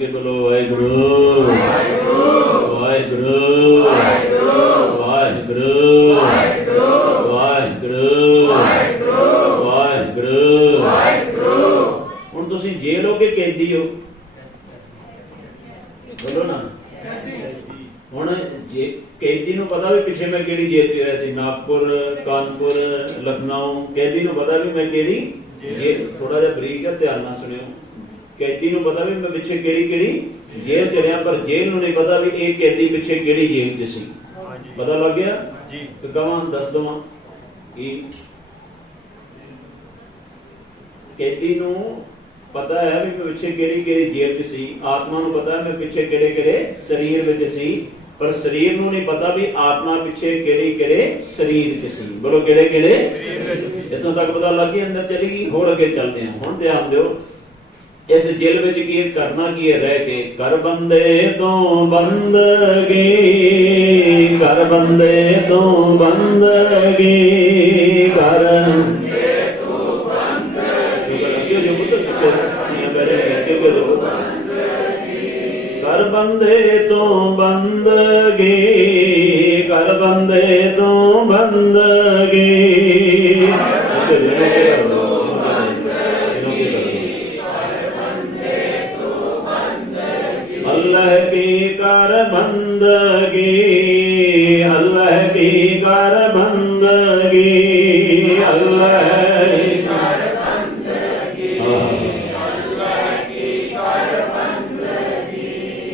के बोलो वाहिगुरु वाहिगुरु वाहिगुरु वाहिगुरु वाहिगुरु। हुण तुसीं जेल हो के कैदी हो, बोलो ना। हुण जे कैदी नूं पता भी पिछे मैं किहड़ी जेल च रहा सी, नागपुर, कानपुर, लखनऊ। कैदी नूं पता भी मैं किहड़ी जेल, थोड़ा जिहा बरीक है, ध्यान नाल सुणिओ। कैदी नूं पता भी मैं पिछे किहड़ी जेल च रहा, पर जेल नूं नहीं पता भी ये कैदी पिछे किहड़ी जेल च सी। पता लग गया जी? तो कहां दस दवां कि कैदी नूं पता है भी मैं पिछे किहड़ी जेल च सी, आत्मा नूं पता है मैं पिछे किहड़े शरीर विच सी, पर शरीर नूं नहीं पता भी आत्मा पिछे किहड़े शरीर च सी। बोलो किहड़े। इत्थों तक पता लग गया, अंदर चली गई। होर अगे चलते हैं। हुण ध्यान दिओ, इस जेल विच की करना की है, रह के कर बंदे तो बंदगी, कर बंदे तो बंदगी, कर कर बंदे तो बंदगी, कर बंदे तो बंदगी। अल्लाह की कर बंदगी, अल्लाह की कर बंदगी, अल्लाह की कर बंदगी, अल्लाह की कर बंदगी।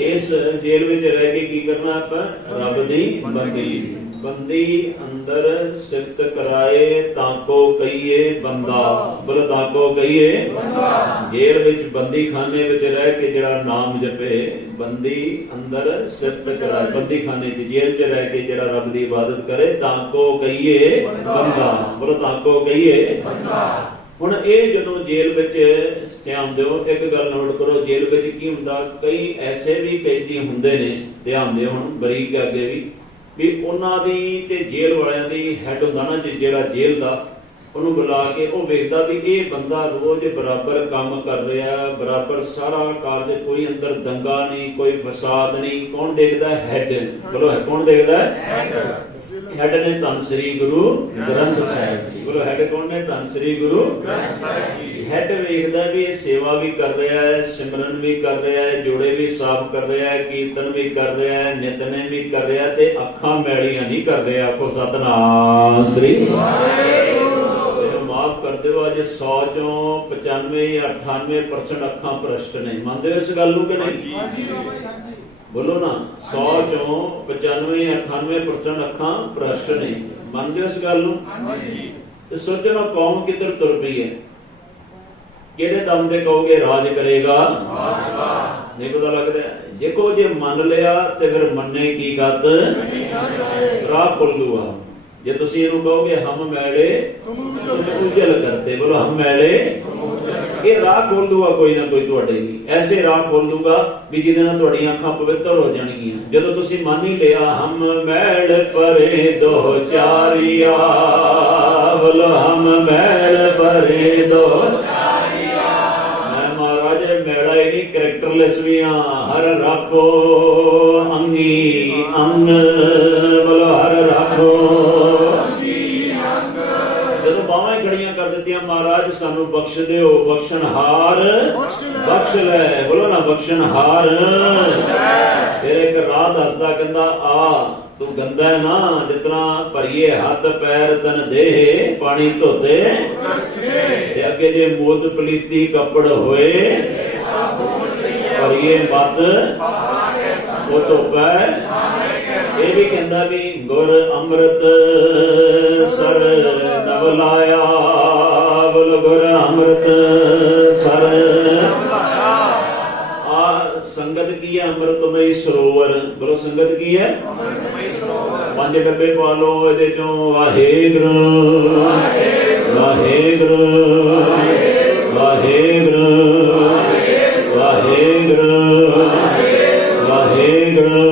इस जेल विच रह के की करना आपां? रब दी बंदी। बंदी अंदर सिफत कराए ताको कहिए बंदा। बोलो ताको कहिए बंदा। जेल विच बंदी खाने विच रह के जिहड़ा नाम जपे, बंदी अंदर सिफत कराए। बंदी खाने च जेल च रह के जिहड़ा रब दी इबादत करे, ताको कहिए बंदा। बोलो ताको कहिए बंदा। हुण ये जदों जेल विच ध्यान दिओ, एक गल नोट करो, जेल विच की हुंदा, कई ऐसे भी कैदी हुंदे ने, ध्यान दिओ हुण बरीक अगे भी उन्हां दी ते जेल वालियां दी हैड हुंदा ना जिहड़ा जेल दा, ਉਹਨੂੰ ਬੁਲਾ ਕੇ ਉਹ ਵੇਖਦਾ ਵੀ ਇਹ ਬੰਦਾ ਰੋਜ਼ ਬਰਾਬਰ ਕੰਮ ਕਰ ਰਿਹਾ, ਬਰਾਬਰ ਸਾਰਾ ਕਾਰਜ, ਕੋਈ ਅੰਦਰ ਦੰਗਾ ਨਹੀਂ, ਕੋਈ ਫਸਾਦ ਨਹੀਂ। ਕੌਣ ਦੇਖਦਾ? ਹੈਡ। ਬੋਲੋ ਹੈ ਕੌਣ ਦੇਖਦਾ? ਹੈਡ ਨੇ ਧੰਨ ਸ੍ਰੀ ਗੁਰੂ ਗ੍ਰੰਥ ਸਾਹਿਬ ਜੀ। ਬੋਲੋ ਹੈਡ ਕੌਣ ਨੇ? ਧੰਨ ਸ੍ਰੀ ਗੁਰੂ ਗ੍ਰੰਥ ਸਾਹਿਬ ਜੀ। ਹੈਡ ਵੇਖਦਾ ਵੀ ਇਹ ਸੇਵਾ ਵੀ ਕਰ ਰਿਹਾ ਹੈ, ਸਿਮਰਨ ਵੀ ਕਰ ਰਿਹਾ ਹੈ, ਜੋੜੇ ਵੀ ਸਾਫ਼ ਕਰ ਰਿਹਾ ਹੈ, ਕੀਰਤਨ ਵੀ ਕਰ ਰਿਹਾ ਹੈ, ਨਿਤਨੇਮ ਵੀ ਕਰ ਰਿਹਾ ਤੇ ਅੱਖਾਂ ਮੈਲੀਆਂ ਨਹੀਂ ਕਰ ਰਿਹਾ। ਆਖੋ ਸਤਨਾਮ ਸ੍ਰੀ ਵਾਹਿਗੁਰੂ। माफ कर दो, अज 100 चों 95 या 98% अखां भ्रष्ट ने। मानते हो इस गल नूं कि नहीं? बोलो ना। 100 चों 95 या 98% अखां भ्रष्ट ने। मानते हो इस गल नूं? ते सोचो ना, कौम किधर तुर पई है? किहड़े दम ते कहोगे राज करेगा? नहीं पता लग रहा। जेको जे मन लिया ते फिर मन्ने की गत राह खुल्लूआ। जे तुसीं इहनूं कहोगे हम मैले तुम उजल करते, बोलो हम मैले, ये राह खोल दूगा कोई ना कोई तुहाडे भी। ऐसे राह खोल दूगा भी जिहदे नाल तुहाडीआं अखां पवित्र हो जाणगीआं। जदों तुसीं मान ही लिया हम मैल परे दो चारिया, बोलो हम मैल परे दो चारिया। मैं महाराज मैला ही नहीं, करैक्टरलैस भी हाँ। हर राखो अंगी अंग, बोलो हर राखो। खड़ियां कर दित्तियां, महाराज सानू बख्श दिओ, बख्शनहार बख्श लै। बोलो ना बख्शनहार। फिर एक राह दसदा, कहंदा आ तू गंदा है ना, जितना भरिए हाथ पैर तन देह पानी धोते, अगे जे मोद पलीती कपड़ होए भरिए मत वो धोपै। ये भी कहंदा भी गुर अमृत सर नव लाया, बोलो गुर अमृत सर। संगत की है अमृतमय सरोवर, बोलो संगत की है 5 डब्बे पा लो इहदे चों वाहेगुरू वाहेगुरू वाहेगुरू वाहेगुरू वाहेगुरू।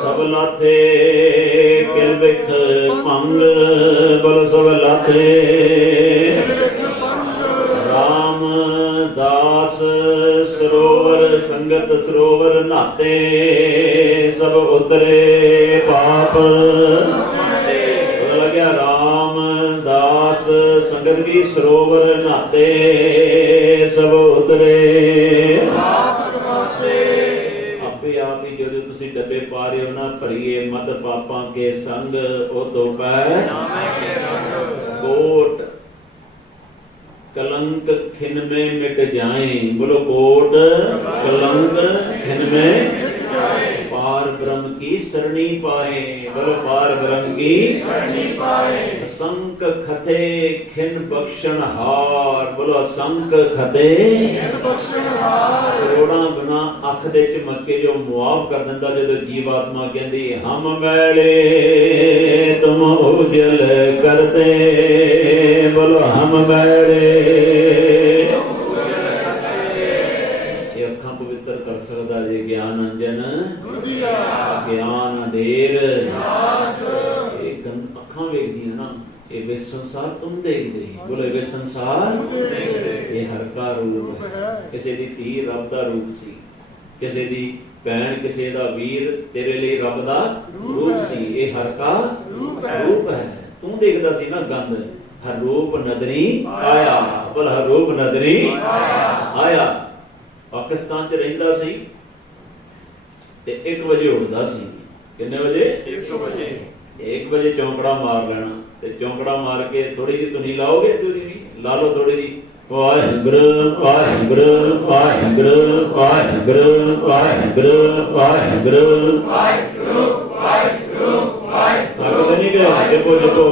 सब लाथे किल बिख भंग, बोलो सब लाथे राम दास सरोवर संगत सरोवर नहाते सब उतरे पाप। पता लग्या रामदास संगत की सरोवर नहाते सब उतरे आपे आप ही जो तुसी डब्बे पा रहे हो ना भरीए मत पापां के संग ओ तो पै कोट कलंक खिन में मिट जाए। बोलो कोट कलंक खिन में पार ब्रह्म की सरणी पाए। बोलो पार ब्रह्म की सरणी पाए। असंख खते खिन बख्शण हार। बोलो असंख खते करोड़ा गुना अख दे चमके जो मुआफ कर दिंदा जदों जीवात्मा कहंदी हम मैले तुम उजल करते। बोलो हम मैले अखा पवित्र कर सकदा जे ज्ञान अंजन ज्ञान अंधेर अखा वेखदी ना ये वे संसार तुम देखते। बोलो वे संसार ये हर का रूप है। किसी दी धी रब दा रूप सी, किसी दी भैन किसी दा वीर तेरे लिए रब दा रूप सी। ये हर का रूप है। तू देखदा सी ना गंद हर रूप नदरी आया। बोल हर रूप नदरी आया। पाकिस्तान च रहिंदा सी ते 1 बजे उठदा सी। किन्ने बजे? 1 बजे चौंकड़ा मार लेना ते चौंकड़ा मार के थोड़ी जी तुनी लाओगे तुरी ला लो थोड़ी जी वाहिगुरु वाहिगुरु वाहिगुरु वाहिगुरु वाहिगुरु वाहिगुरु वाहिगुरु वाहिगुरु देखो देखो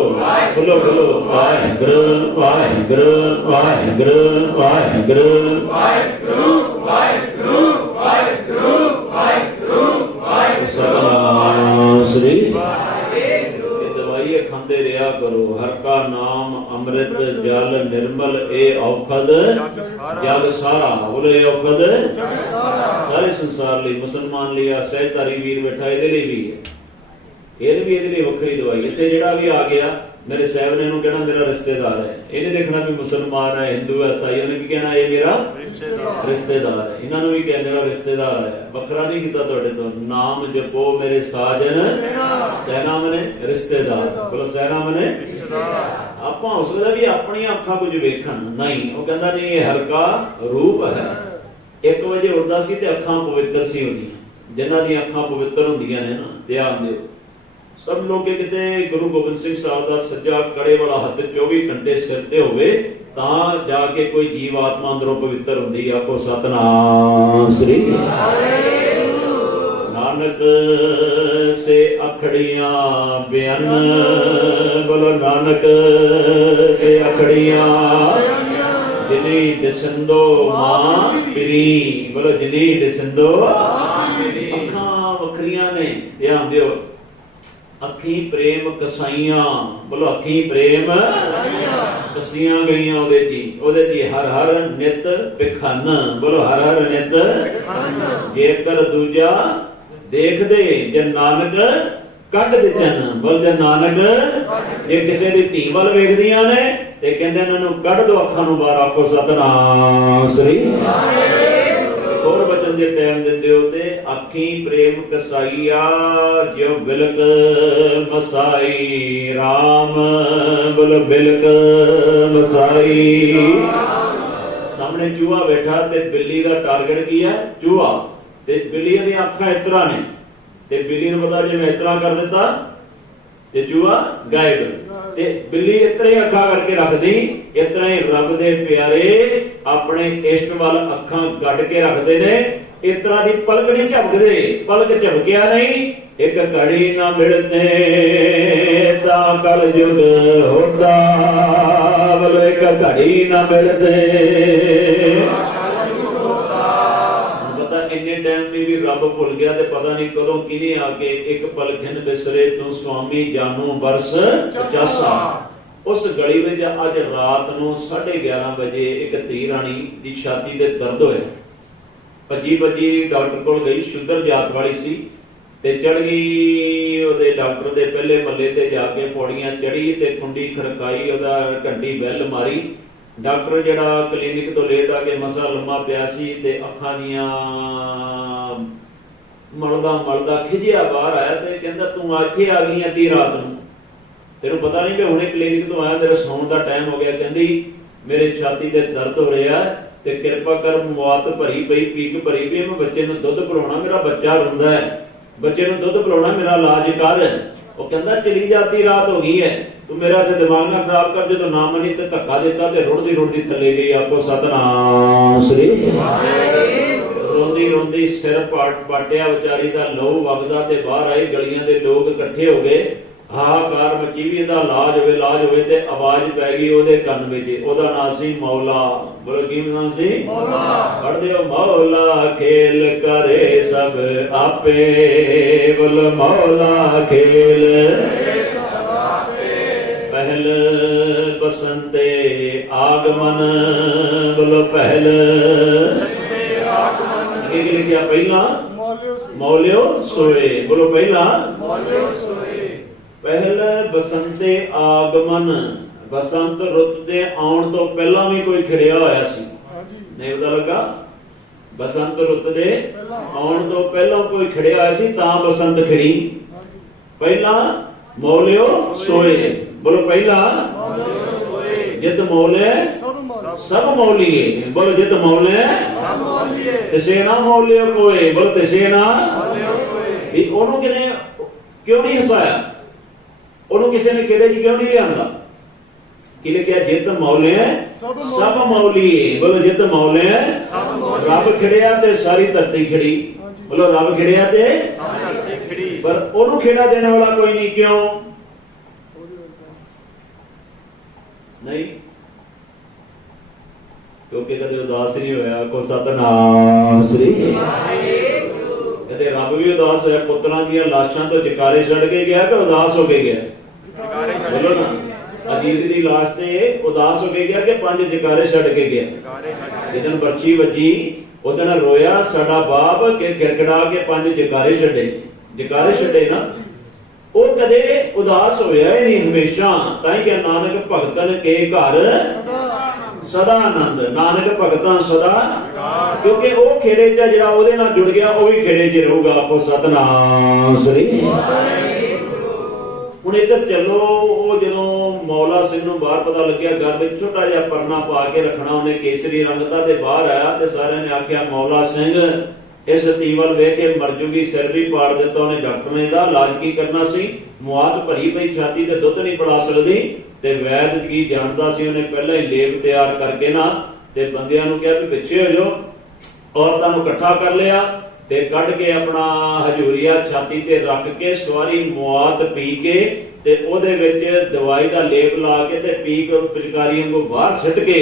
बोलो बोलो वाहिगुरु वाहिगुरु वाहिगुरु वाहिगुरु वाहिगुरु वाहिगुरु वाहिगुरु वाहिगुरु वाहिगुरु सतनाम श्री दवाइए खांदे रहा करो। हर का नाम अमृत जल निर्मल ए औखद जग सारा। बोले औखद सारे संसार लिए मुसलमान लिया सहतारी वीर बैठा ये भी है। ਇਹ ਵੀ ਇਹਦੇ ਲਈ ਵੱਖਰੀ ਦਵਾਈ। ਇੱਥੇ ਜਿਹੜਾ ਵੀ ਆ ਗਿਆ ਮੇਰੇ ਸਾਹਿਬ ਨੇ ਇਹਨੂੰ ਕਹਿਣਾ ਮੇਰਾ ਰਿਸ਼ਤੇਦਾਰ ਹੈ। ਇਹਨੇ ਦੇਖਣਾ ਵੀ ਮੁਸਲਮਾਨ ਹੈ ਹਿੰਦੂ ਹੈ ਈਸਾਈ ਉਹਨੇ ਕੀ ਕਹਿਣਾ ਇਹ ਮੇਰਾ ਰਿਸ਼ਤੇਦਾਰ ਹੈ। ਇਹਨਾਂ ਨੂੰ ਵੀ ਕਹਿ ਮੇਰਾ ਰਿਸ਼ਤੇਦਾਰ ਹੈ। ਵੱਖਰਾ ਨਹੀਂ ਕੀਤਾ ਤੁਹਾਡੇ ਤੋਂ। ਨਾਮ ਜਪੋ ਮੇਰੇ ਸਾਜਨ ਸਹਿਨਾ ਮਨੇ ਰਿਸ਼ਤੇਦਾਰ। ਬੋਲੋ ਸਹਿਨਾ ਮਨੇ ਆਪਾਂ ਹੋ ਸਕਦਾ ਵੀ ਆਪਣੀਆਂ ਅੱਖਾਂ ਕੁਝ ਵੇਖਣ ਨਹੀਂ। ਉਹ ਕਹਿੰਦਾ ਨਹੀਂ ਇਹ ਹਲਕਾ ਰੂਪ ਹੈ। 1 ਵਜੇ ਉੱਠਦਾ ਸੀ ਤੇ ਅੱਖਾਂ ਪਵਿੱਤਰ ਸੀ ਉਹਦੀਆਂ। ਜਿਨ੍ਹਾਂ ਦੀਆਂ ਅੱਖਾਂ ਪਵਿੱਤਰ ਹੁੰਦੀਆਂ ਨੇ ਨਾ ਧਿਆਨ ਦਿਓ। सब लोग किते गुरु गोबिंद सिंह साहब का सज्जा कड़े वाला हथ 24 घंटे सिर ते होवे तां जाके कोई जीव आत्मा अंदरों पवित्र हुंदी। आखो सतनाम श्री नानक से अखड़ियां बयान। बोलो नानक से अखड़ियां जिनी डिसंदो मां पिरी। बोलो जिनी डिसंदो अखां वखरियां ने ध्यान दियो। अखी प्रेम कसाइयां। बोलो अखी प्रेम कसियां गईयां ओदे ची हर हर नित पिखन। बोलो हर हर नित जेकर दूजा देख दे जन नानक कट दे चन। बोल जन नानक जे किसी दी धी वल वेखदियां ने ते कहंदे इन्हां नूं कढ दो अखां नूं बाहर। आखो सतनाम श्री और बचन जे टाइम दिंदे हो ते अखी प्रेम कसाइया जो बिलक मसाई राम। बोलो बिलक मसाई। सामने चूहा बैठा ते बिल्ली का टारगेट की है चूहा ते बिल्ली दी अखां इतरा ने ते बिल्ली नूं पता जे मैं इतरा कर दिता ते चूहा गायब। ते बिल्ली इतने ही अखा करके रख दी। इतना ही रब दे प्यारे अपने इश्क वाल अखा गढ़ के रखते ने। इस तरह की पलक नहीं झपकते। पलक झपकिया नहीं एक घड़ी ना मिलते ता कल युग होता। बोलो एक घड़ी ना मिलते। पता इन्ने टाइम में भी रब भुल गया ते पता नहीं कदों किने आके एक पलखिन बिसरे तू स्वामी जानू बरस 50। उस गली में अज रात नूं 11:30 बजे एक धी राणी की छाती ते दर्द होया। भजी भजी डॉक्टर कोल गई। शुगर जात वाली सी ते चढ़ गई ओदे डॉक्टर दे पहले मल्ले ते जाके पौड़ियां चढ़ी ते कुंडी खड़काई ओदा घंटी बैल मारी डॉक्टर जिहड़ा क्लीनिक तो लेट आके मसा लम्मा पिया सी ते अखां दियां मलदा मलदा खिजिया बाहर आया ते कहंदा तू इत्थे आ गई अद्धी रात नूं, तेनों पता नहीं मैं हुणे क्लीनिक तो आया, तेरा सौण दा टाइम हो गया। कहंदी मेरे छाती ते दर्द हो रहा ते किरपा कर मुआत भरी पई पीक भरी पई, मैं बच्चे नूं दुध पिलाउणा, मेरा बच्चा रोंदा है, बच्चे नूं दुध पिलाउणा, मेरा इलाज कर। वो कहंदा चली जाती रात हो गई है, तू मेरा ते दिमाग ना खराब कर, जो ना मनी ते धक्का दिता ते रुड़दी रुड़दी थले गई। आपको सतनाम श्री रोंदी रोंदी सिर पाटिया विचारी दा लहू वगदा ते बाहर आई, गलियां दे लोग इकट्ठे हो गए, हाहाकार मची भी ਇਹਦਾ इलाज होवे ते आवाज पै गई ਉਹਦੇ ਕੰਨ ਵਿੱਚ, ਉਹਦਾ ਨਾਂ ਸੀ ਮੌਲਾ। ਬੋਲੋ ਕੀ ਨਾਂ ਸੀ? ਮੌਲਾ। ਪੜ੍ਹਦੇ ਹੋ ਮੌਲਾ ਖੇਲ ਕਰੇ ਸਭ ਆਪੇ, ਬੋਲ ਮੌਲਾ ਖੇਲ ਸਭ ਆਪੇ, ਪਹਿਲ ਬਸੰਤੇ ਆਗਮਨ, ਬੋਲੋ ਪਹਿਲ ਆਗਮਨ। ਕੀ ਲਿਖਿਆ? ਪਹਿਲਾਂ ਮੌਲਿਓ ਸੋਏ, ਬੋਲੋ ਪਹਿਲਾਂ ਮੌਲਿਓ ਸੋਏ। ਪਹਿਲ ਬਸੰਤੇ ਆਗਮਨ, ਬਸੰਤ ਰੁੱਤ ਦੇ ਆਉਣ ਤੋਂ ਪਹਿਲਾਂ ਵੀ ਕੋਈ ਖਿੜਿਆ ਹੋਇਆ ਸੀ, ਨਹੀਂ ਪਤਾ ਲੱਗਾ? ਬਸੰਤ ਰੁੱਤ ਦੇ ਆਉਣ ਤੋਂ ਪਹਿਲਾਂ ਕੋਈ ਖਿੜਿਆ ਹੋਇਆ ਸੀ, ਤਾਂ ਬਸੰਤ ਖਿੜੀ। ਪਹਿਲਾਂ ਮੌਲਿਓ ਸੋਏ, ਬੋਲੋ ਪਹਿਲਾਂ ਜਿਤ ਮੌਲੇ ਸਭ ਮੌਲੀਏ, ਬੋਲੋ ਜਿਤ ਮੌਲੇ ਤਿਸੇ ਨਾ ਮੌਲਿਓ ਕੋਏ, ਬੋਲੋ ਤਿਸੇ ਨਾ। ਉਹਨੂੰ ਕਿਨੇ ਕਿਉਂ ਨਹੀਂ ਹਸਾਇਆ? ਉਹਨੂੰ ਕਿਸੇ ਨੇ ਕਿਹੜੇ ਜੀ ਕਿਉਂ ਨਹੀਂ ਲਿਆਂਦਾ? ਕਿ ਲਿਖਿਆ? ਜਿਤ ਮੌਲੇ ਸਭ ਮੌਲੀਏ, ਬੋਲੋ ਜਿਤ ਮੌਲੇ ਰੱਬ ਖਿੜਿਆ ਤੇ ਸਾਰੀ ਧਰਤੀ ਖਿੜੀ, ਬੋਲੋ ਰੱਬ ਖਿੜਿਆ ਤੇ ਧਰਤੀ ਖਿੜੀ। ਪਰ ਉਹਨੂੰ ਖੇੜਾ ਦੇਣ ਵਾਲਾ ਕੋਈ ਨਹੀਂ, ਕਿਉਂ ਨਹੀਂ? ਕਿਉਂਕਿ ਕਦੇ ਉਦਾਸ ਨਹੀਂ ਹੋਇਆ। ਕੋ ਸਤਨਾਮ ਸ੍ਰੀ ਕਦੇ ਰੱਬ ਵੀ ਉਦਾਸ ਹੋਇਆ, ਪੁੱਤਰਾਂ ਦੀਆਂ ਲਾਸ਼ਾਂ ਤੋਂ ਜਕਾਰੇ ਛੱਡ ਕੇ ਗਿਆ ਕਿ ਉਦਾਸ ਹੋ ਕੇ ਗਿਆ? ਬੋਲੋ ਨਾ। ਅਜੀਤ ਦੀ ਲਾਸ਼ ਤੇ ਉਦਾਸ ਹੋ ਕੇ ਗਿਆ ਕਿ 5 ਜਕਾਰੇ ਛੱਡ ਕੇ ਗਿਆ? ਜਦੋਂ ਬੱਚੀ ਵੱਜੀ ਉਹਦੇ ਨਾਲ ਰੋਇਆ ਸਾਡਾ ਬਾਪ ਕਿ ਗਿੜਗੜਾ ਕੇ 5 ਜਕਾਰੇ ਛੱਡੇ ਨਾ। ਉਹ ਕਦੇ ਉਦਾਸ ਹੋਇਆ ਹੀ ਨਹੀਂ, ਹਮੇਸ਼ਾ। ਤਾਂ ਹੀ ਕਿ ਨਾਨਕ ਭਗਤਨ ਕੇ ਘਰ ਸਦਾ ਆਨੰਦ, ਨਾਨਕ ਭਗਤਾਂ ਸਦਾ, ਕਿਉਂਕਿ ਉਹ ਖੇੜੇ ਚ ਜਿਹੜਾ ਉਹਦੇ ਨਾਲ ਜੁੜ ਗਿਆ ਉਹ ਵੀ ਖੇੜੇ ਚ ਰਹੂਗਾ। ਆਪੋ ਸਤਨਾਮ ਸ੍ਰੀ। ਹੁਣ ਇੱਧਰ ਚੱਲੋ, ਉਹ ਜਦੋਂ ਮੌਲਾ ਸਿੰਘ ਨੂੰ ਬਾਹਰ ਪਤਾ ਲੱਗਿਆ, ਘਰ ਵਿੱਚ ਛੋਟਾ ਜਿਹਾ ਪਰਨਾ ਪਾ ਕੇ ਰੱਖਣਾ ਉਹਨੇ ਕੇਸਰੀ ਰੰਗ ਦਾ, ਤੇ ਬਾਹਰ ਆਇਆ ਤੇ ਸਾਰਿਆਂ ਨੇ ਆਖਿਆ ਮੌਲਾ ਸਿੰਘ ਇਸ ਤੀਵਲ ਵੇਖ ਕੇ ਮਰ ਜੂਗੀ, ਸਿਰ ਵੀ ਪਾੜ ਦਿੱਤਾ ਉਹਨੇ ਡਾਕਟਰ ਨੇ, ਦਾ ਇਲਾਜ ਕੀ ਕਰਨਾ ਸੀ? ਮੁਆਤ ਭਰੀ ਪਈ ਛਾਤੀ ਤੇ ਦੁੱਧ ਨਹੀਂ ਪਿਲਾ ਸਕਦੀ, ਤੇ ਵੈਦ ਕੀ ਜਾਣਦਾ ਸੀ, ਉਹਨੇ ਪਹਿਲਾਂ ਹੀ ਲੇਪ ਤਿਆਰ ਕਰਕੇ ਨਾ ਤੇ ਬੰਦਿਆਂ ਨੂੰ ਕਿਹਾ ਵੀ ਪਿੱਛੇ ਹੋ ਜਾਓ। ਔਰਤਾਂ ਨੂੰ ਇਕੱਠਾ ਕਰ ਲਿਆ ਤੇ ਕੱਢ ਕੇ ਆਪਣਾ ਹਜੂਰੀਆ ਛਾਤੀ ਤੇ ਰੱਖ ਕੇ ਸਵਾਰੀ ਮੁਆਤ ਪੀ ਕੇ ਤੇ ਉਹਦੇ ਵਿੱਚ ਦਵਾਈ ਦਾ ਲੇਪ ਲਾ ਕੇ ਤੇ ਪੀ ਕੇ ਪਿਚਕਾਰੀਆਂ ਨੂੰ ਬਾਹਰ ਸਿੱਟ ਕੇ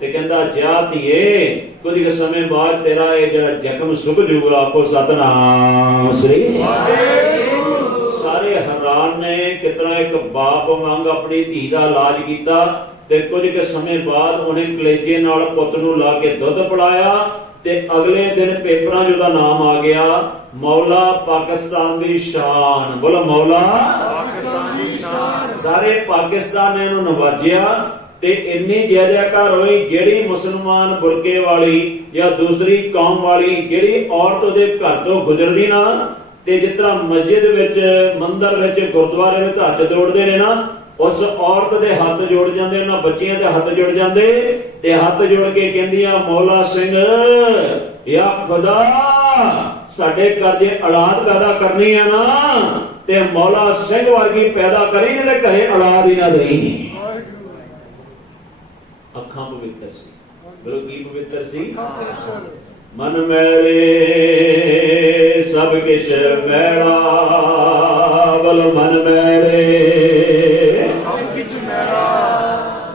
ਤੇ ਕਹਿੰਦਾ ਜਾ ਧੀਏ ਕੁਝ ਸਮੇਂ ਬਾਅਦ ਤੇਰਾ ਇਹ ਜਿਹੜਾ ਜ਼ਖਮ ਸੁੱਕ ਜਾਊਗਾ। ਆਪੋ ਸਤਨਾਮ ਸ੍ਰੀ। ਸਾਰੇ ਹੈਰਾਨ ਨੇ, ਕਿਤਨਾ ਇੱਕ ਬਾਪ ਵਾਂਗ ਆਪਣੀ ਧੀ ਦਾ ਇਲਾਜ ਕੀਤਾ ਤੇ ਕੁਝ ਕੁ ਸਮੇਂ ਬਾਅਦ ਉਹਨੇ ਕਲੇਜੇ ਨਾਲ ਪੁੱਤ ਨੂੰ ਲਾ ਕੇ ਦੁੱਧ ਪਿਲਾਇਆ ਤੇ ਅਗਲੇ ਦਿਨ ਪੇਪਰਾਂ 'ਚ ਉਹਦਾ ਨਾਮ ਆ ਗਿਆ ਮੌਲਾ ਪਾਕਿਸਤਾਨ ਦੀ ਸ਼ਾਨ। ਬੋਲੋ ਮੌਲਾ ਪਾਕਿਸਤਾਨ ਦੀ ਸ਼ਾਨ। ਸਾਰੇ ਪਾਕਿਸਤਾਨ ਨੇ ਇਹਨੂੰ ਨਵਾਜਿਆ ਤੇ ਇੰਨੀ ਜੈ ਜੈਕਾਰ ਹੋਈ, ਜਿਹੜੀ ਮੁਸਲਮਾਨ ਬੁਰਕੇ ਵਾਲੀ ਜਾਂ ਦੂਸਰੀ ਕੌਮ ਵਾਲੀ ਜਿਹੜੀ ਔਰਤ ਉਹਦੇ ਘਰ ਤੋਂ ਗੁਜ਼ਰਦੀ ਨਾ, ਤੇ ਜਿਸ ਤਰ੍ਹਾਂ ਮਸਜਿਦ ਵਿੱਚ, ਮੰਦਰ ਵਿੱਚ, ਗੁਰਦੁਆਰੇ ਵਿੱਚ ਹੱਥ ਜੋੜਦੇ ਨੇ ਨਾ, ਉਸ ਔਰਤ ਦੇ ਹੱਥ ਜੋੜ ਜਾਂਦੇ, ਉਹਨਾਂ ਬੱਚੀਆਂ ਦੇ ਹੱਥ ਜੁੜ ਜਾਂਦੇ ਤੇ ਹੱਥ ਜੋੜ ਕੇ ਕਹਿੰਦੀਆਂ ਮੌਲਾ ਸਿੰਘ ਯਾ ਖੁਦਾ ਸਾਡੇ ਘਰ ਜੇ ਔਲਾਦ ਪੈਦਾ ਕਰਨੀ ਹੈ ਨਾ ਤੇ ਮੌਲਾ ਸਿੰਘ ਵਰਗੀ ਪੈਦਾ ਕਰੀ, ਨਹੀਂ ਤੇ ਘਰੇ ਔਲਾਦ ਹੀ ਨਾ ਦੇਈ। ਅੱਖਾਂ ਪਵਿੱਤਰ ਸੀ। ਬੋਲੋ ਕੀ ਪਵਿੱਤਰ ਸੀ? ਮਨ ਮੈਲੇ ਸਭ ਕਿਛ ਮੈਲਾ, ਬੋਲੋ ਮਨ ਮੈਲੇ ਸਭ ਕਿਛ ਮੈਲਾ।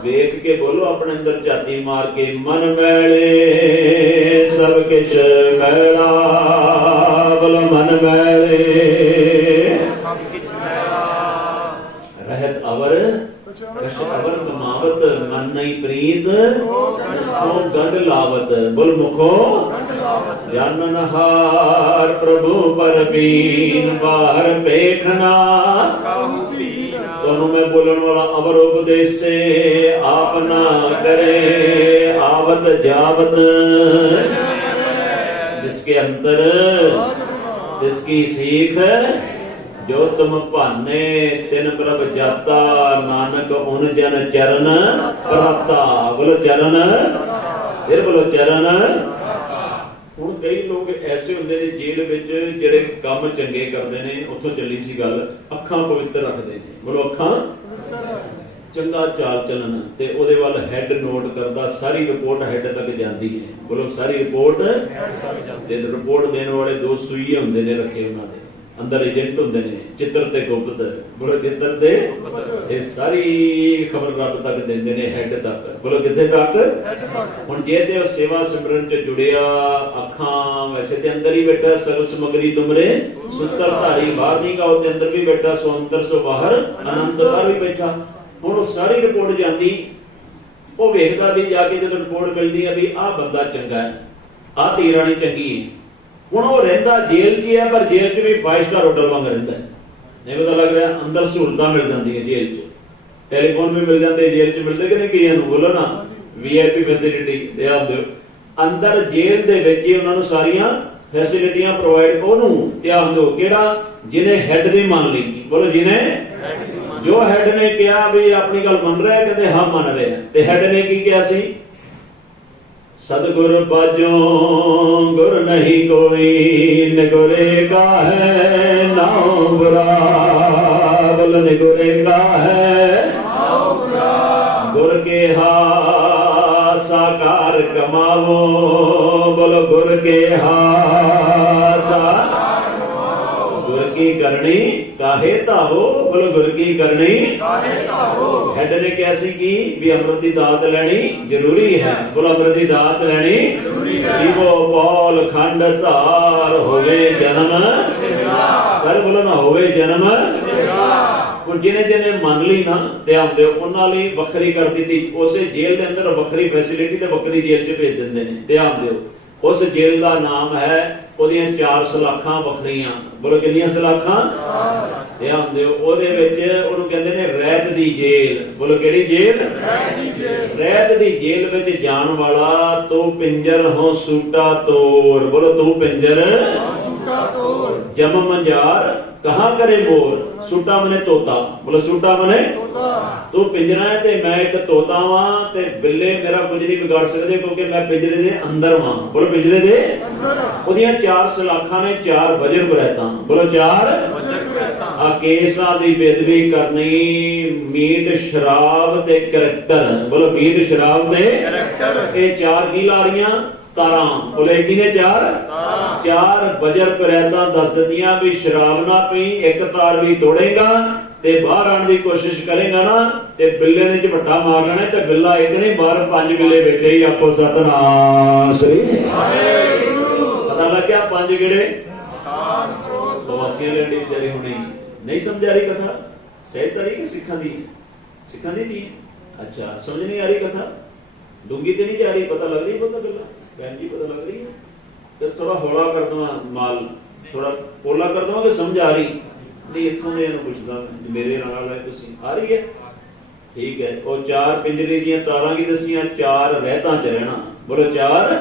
ਵੇਖ ਕੇ ਬੋਲੋ ਆਪਣੇ ਅੰਦਰ ਝਾਤੀ ਮਾਰ ਕੇ, ਮਨ ਮੈਲੇ ਸਭ ਕਿਛ ਮੈਲਾ, ਬੋਲੋ ਮਨ ਮੈਲੇ ਸਭ ਕਿਛ ਮੈਲਾ। ਰਹਿਤ ਅਵਰ ਅਵਰ ਕਮਾਵਤ, ਮਨ ਨਹੀਂ ਪ੍ਰੀਤ ਉਹ ਗੰਢ ਲਾਵਤ। ਬੋਲ ਮੁਖੋ ਜਾਨਨ ਹਾਰ ਪ੍ਰਭੂ ਪਰ ਬੀਨ ਬਾਹਰ ਵੇਖਣਾ ਕਾਹੂ ਪੀਨਾ। ਤੁਹਾਨੂੰ मैं बोलन वाला अवर उपदेश से आप ना करे आवत जावत जिसके अंतर जिसकी सीख जो तुम भाने तिन प्रभ जाता नानक उन जन चरण प्राता बोलो चरण फिर बोलो चरण। ਹੁਣ ਕਈ ਲੋਕ ਐਸੇ ਹੁੰਦੇ ਨੇ ਜੇਲ੍ਹ ਵਿੱਚ ਜਿਹੜੇ ਕੰਮ ਚੰਗੇ ਕਰਦੇ ਨੇ ਉੱਥੋਂ ਚੱਲੀ ਸੀ ਗੱਲ ਅੱਖਾਂ ਪਵਿੱਤਰ ਰੱਖਦੇ ਨੇ ਬੋਲੋ ਅੱਖਾਂ ਚੰਗਾ ਚਾਲ ਚੱਲਣ ਤੇ ਉਹਦੇ ਵੱਲ ਹੈਡ ਨੋਟ ਕਰਦਾ ਸਾਰੀ ਰਿਪੋਰਟ ਹੈਡ ਤੱਕ ਜਾਂਦੀ ਹੈ ਬੋਲੋ ਸਾਰੀ ਰਿਪੋਰਟ ਤੇ ਰਿਪੋਰਟ ਦੇਣ ਵਾਲੇ ਦੋ ਸੂਈਏ ਹੁੰਦੇ ਨੇ ਰੱਖੇ ਉਹਨਾਂ ਦੇ ਅੰਦਰ ਏਜੰਟ ਹੁੰਦੇ ਨੇ ਚਿੱਤਰ ਤੇ ਗੁਪਤ ਬੋਲੋ ਚਿੱਤਰ ਤੇ ਇਹ ਸਾਰੀ ਖਬਰ ਰੱਬ ਤੱਕ ਦਿੰਦੇ ਨੇ ਹੈਡ ਤੱਕ ਬੋਲੋ ਕਿੱਥੇ ਤੱਕ ਹੁਣ ਜੇ ਤੇ ਉਹ ਸੇਵਾ ਸਿਮਰਨ ਚ ਜੁੜਿਆ ਅੱਖਾਂ ਵੈਸੇ ਤੇ ਅੰਦਰ ਹੀ ਬੈਠਾ ਸਰਵ ਸਮਗਰੀ ਤੁਮਰੇ ਸੁੱਤਰ ਧਾਰੀ ਬਾਹਰ ਨਹੀਂ ਗਾ ਉਹਦੇ ਅੰਦਰ ਵੀ ਬੈਠਾ ਸੋ ਅੰਦਰ ਸੋ ਬਾਹਰ ਅਨੰਤ ਬਾਹਰ ਵੀ ਬੈਠਾ ਹੁਣ ਉਹ ਸਾਰੀ ਰਿਪੋਰਟ ਜਾਂਦੀ ਉਹ ਵੇਖਦਾ ਵੀ ਜਾ ਕੇ ਜਦੋਂ ਰਿਪੋਰਟ ਮਿਲਦੀ ਆ ਵੀ ਆਹ ਬੰਦਾ ਚੰਗਾ ਹੈ ਆਹ ਧੀ ਰਾਣੀ ਚੰਗੀ ਹੈ ਹੁਣ ਉਹ ਰਹਿੰਦਾ ਜੇਲ੍ਹ 'ਚ ਹੀ ਹੈ ਪਰ ਜੇਲ੍ਹ 'ਚ ਵੀ 5 ਸਟਾਰ ਹੋਟਲ ਵਾਂਗ ਰਹਿੰਦਾ ਨਹੀਂ ਪਤਾ ਲੱਗ ਰਿਹਾ ਅੰਦਰ ਸਹੂਲਤਾਂ ਮਿਲ ਜਾਂਦੀਆਂ ਜੇਲ੍ਹ 'ਚ ਟੈਲੀਫੋਨ ਵੀ ਮਿਲ ਜਾਂਦੇ ਜੇਲ੍ਹ 'ਚ ਮਿਲਦੇ ਕਿ ਨਹੀਂ ਕਈਆਂ ਨੂੰ ਬੋਲੋ ਨਾ VIP ਫੈਸਿਲਿਟੀ ਧਿਆਨ ਦਿਓ ਅੰਦਰ ਜੇਲ੍ਹ ਦੇ ਵਿੱਚ ਹੀ ਉਹਨਾਂ ਨੂੰ ਸਾਰੀਆਂ ਫੈਸਿਲਿਟੀਆਂ ਪ੍ਰੋਵਾਈਡ ਉਹਨੂੰ ਧਿਆਨ ਦਿਓ ਕਿਹੜਾ ਜਿਹਨੇ ਹੈਡ ਦੀ ਮੰਨ ਲਈ ਬੋਲੋ ਜਿਹਨੇ ਜੋ ਹੈਡ ਨੇ ਕਿਹਾ ਵੀ ਆਪਣੀ ਗੱਲ ਮੰਨ ਰਿਹਾ ਕਹਿੰਦੇ ਹਾਂ ਮੰਨ ਰਿਹਾ ਤੇ ਹੈਡ ਨੇ ਕੀ ਕਿਹਾ ਸੀ सदगुर बाजो गुर नहीं कोई निगुरे का है नाउ बुरा बोल निगुरे का है गुर के हा साकार कमाओ बोलो गुर के हा गुर की करनी काहे ताहो बोलो गुर की करनी हेड ने कैसी की भी अमृत की दात लेनी जरूरी है बोलो अमृत की दात लेनी जीवो पौल खंड धार होवे जन्म सर बोलो ना होवे जन्म ਹੁਣ ਜਿਹਨੇ ਜਿਹਨੇ ਮੰਨ ਲਈ ਨਾ ਧਿਆਨ ਦਿਓ ਉਹਨਾਂ ਲਈ ਵੱਖਰੀ ਕਰ ਦਿੱਤੀ ਉਸੇ ਜੇਲ੍ਹ ਦੇ ਅੰਦਰ ਵੱਖਰੀ ਫੈਸਿਲਿਟੀ ਤੇ ਵੱਖਰੀ ਜੇਲ੍ਹ 'ਚ ਭੇਜ ਦਿੰਦੇ ਨੇ ਧਿਆਨ ਦਿਓ ਉਸ ਜੇਲ੍ਹ ਦਾ ਨਾਮ ਹੈ ਉਹਦੀਆਂ 4 ਸਲਾਖਾਂ ਵੱਖਰੀਆਂ ਬੋਲੋ ਕਿੰਨੀਆਂ ਸਲਾਖਾਂ ਧਿਆਨ ਦਿਓ ਉਹਦੇ ਵਿੱਚ ਉਹਨੂੰ ਕਹਿੰਦੇ ਨੇ ਰਹਿਤ ਦੀ ਜੇਲ੍ਹ ਬੋਲੋ ਕਿਹੜੀ ਜੇਲ੍ਹ ਰਹਿਤ ਦੀ ਜੇਲ੍ਹ ਵਿੱਚ ਜਾਣ ਵਾਲਾ ਤੂੰ ਪਿੰਜਰ ਹੋ ਸੂਟਾ ਤੋਰ ਬੋਲੋ ਤੂੰ ਪਿੰਜਰ ਸੂਟਾ ਤੋਰ ਜਮ ਮੰਜਾਰ कहां करे मोर सूटा मने तोता बोलो सूटा मने तू पिंजरा है ते मैं एक तोता वां ते बिल्ले मेरा कुछ नहीं बिगाड़ सकदे क्योंकि मैं पिंजरे दे अंदर वां बोलो पिंजरे दे अंदर ओदियां 4 सलाखां ने 4 वजर बरैतां बोलो 4 वजर बरैतां आ केसां दी बेदबी करनी मीट शराब ते करैक्टर बोलो मीट शराब ते करैक्टर ये 4 की ला रहीਆਂ 17 बोले किने 4 बजर करैतां दस दित्तियां भी शराब ना पी एक तार भी तोड़ेगा ते बाहर आने की कोशिश करेगा ना ते बिल्ले ने झपट्टा मार लेना ते बिल्ला एक नहीं बाहर 5 बिल्ले बैठे ही आपको सतनाम श्री वाहेगुरु पता लग गया 5 गिड़े प्रवासी लेडी बेचारी होनी नहीं समझा रही कथा सही तरीके सिखा दी थी अच्छा समझ नहीं आ रही कथा डूंगी तो नहीं जा रही पता लग रही पता गल्ला बहन जी पता लग रही है तो थोड़ा हौला कर दवा माल थोड़ा पोला कर दवा कि समझ आ रही नहीं इत्थों दे इहनूं पुछदा मेरे नाल है तुसीं आ रही है ठीक है और 4 पिंजरे दीयां तारां की दसियां 4 रहतां च रहना बोलो 4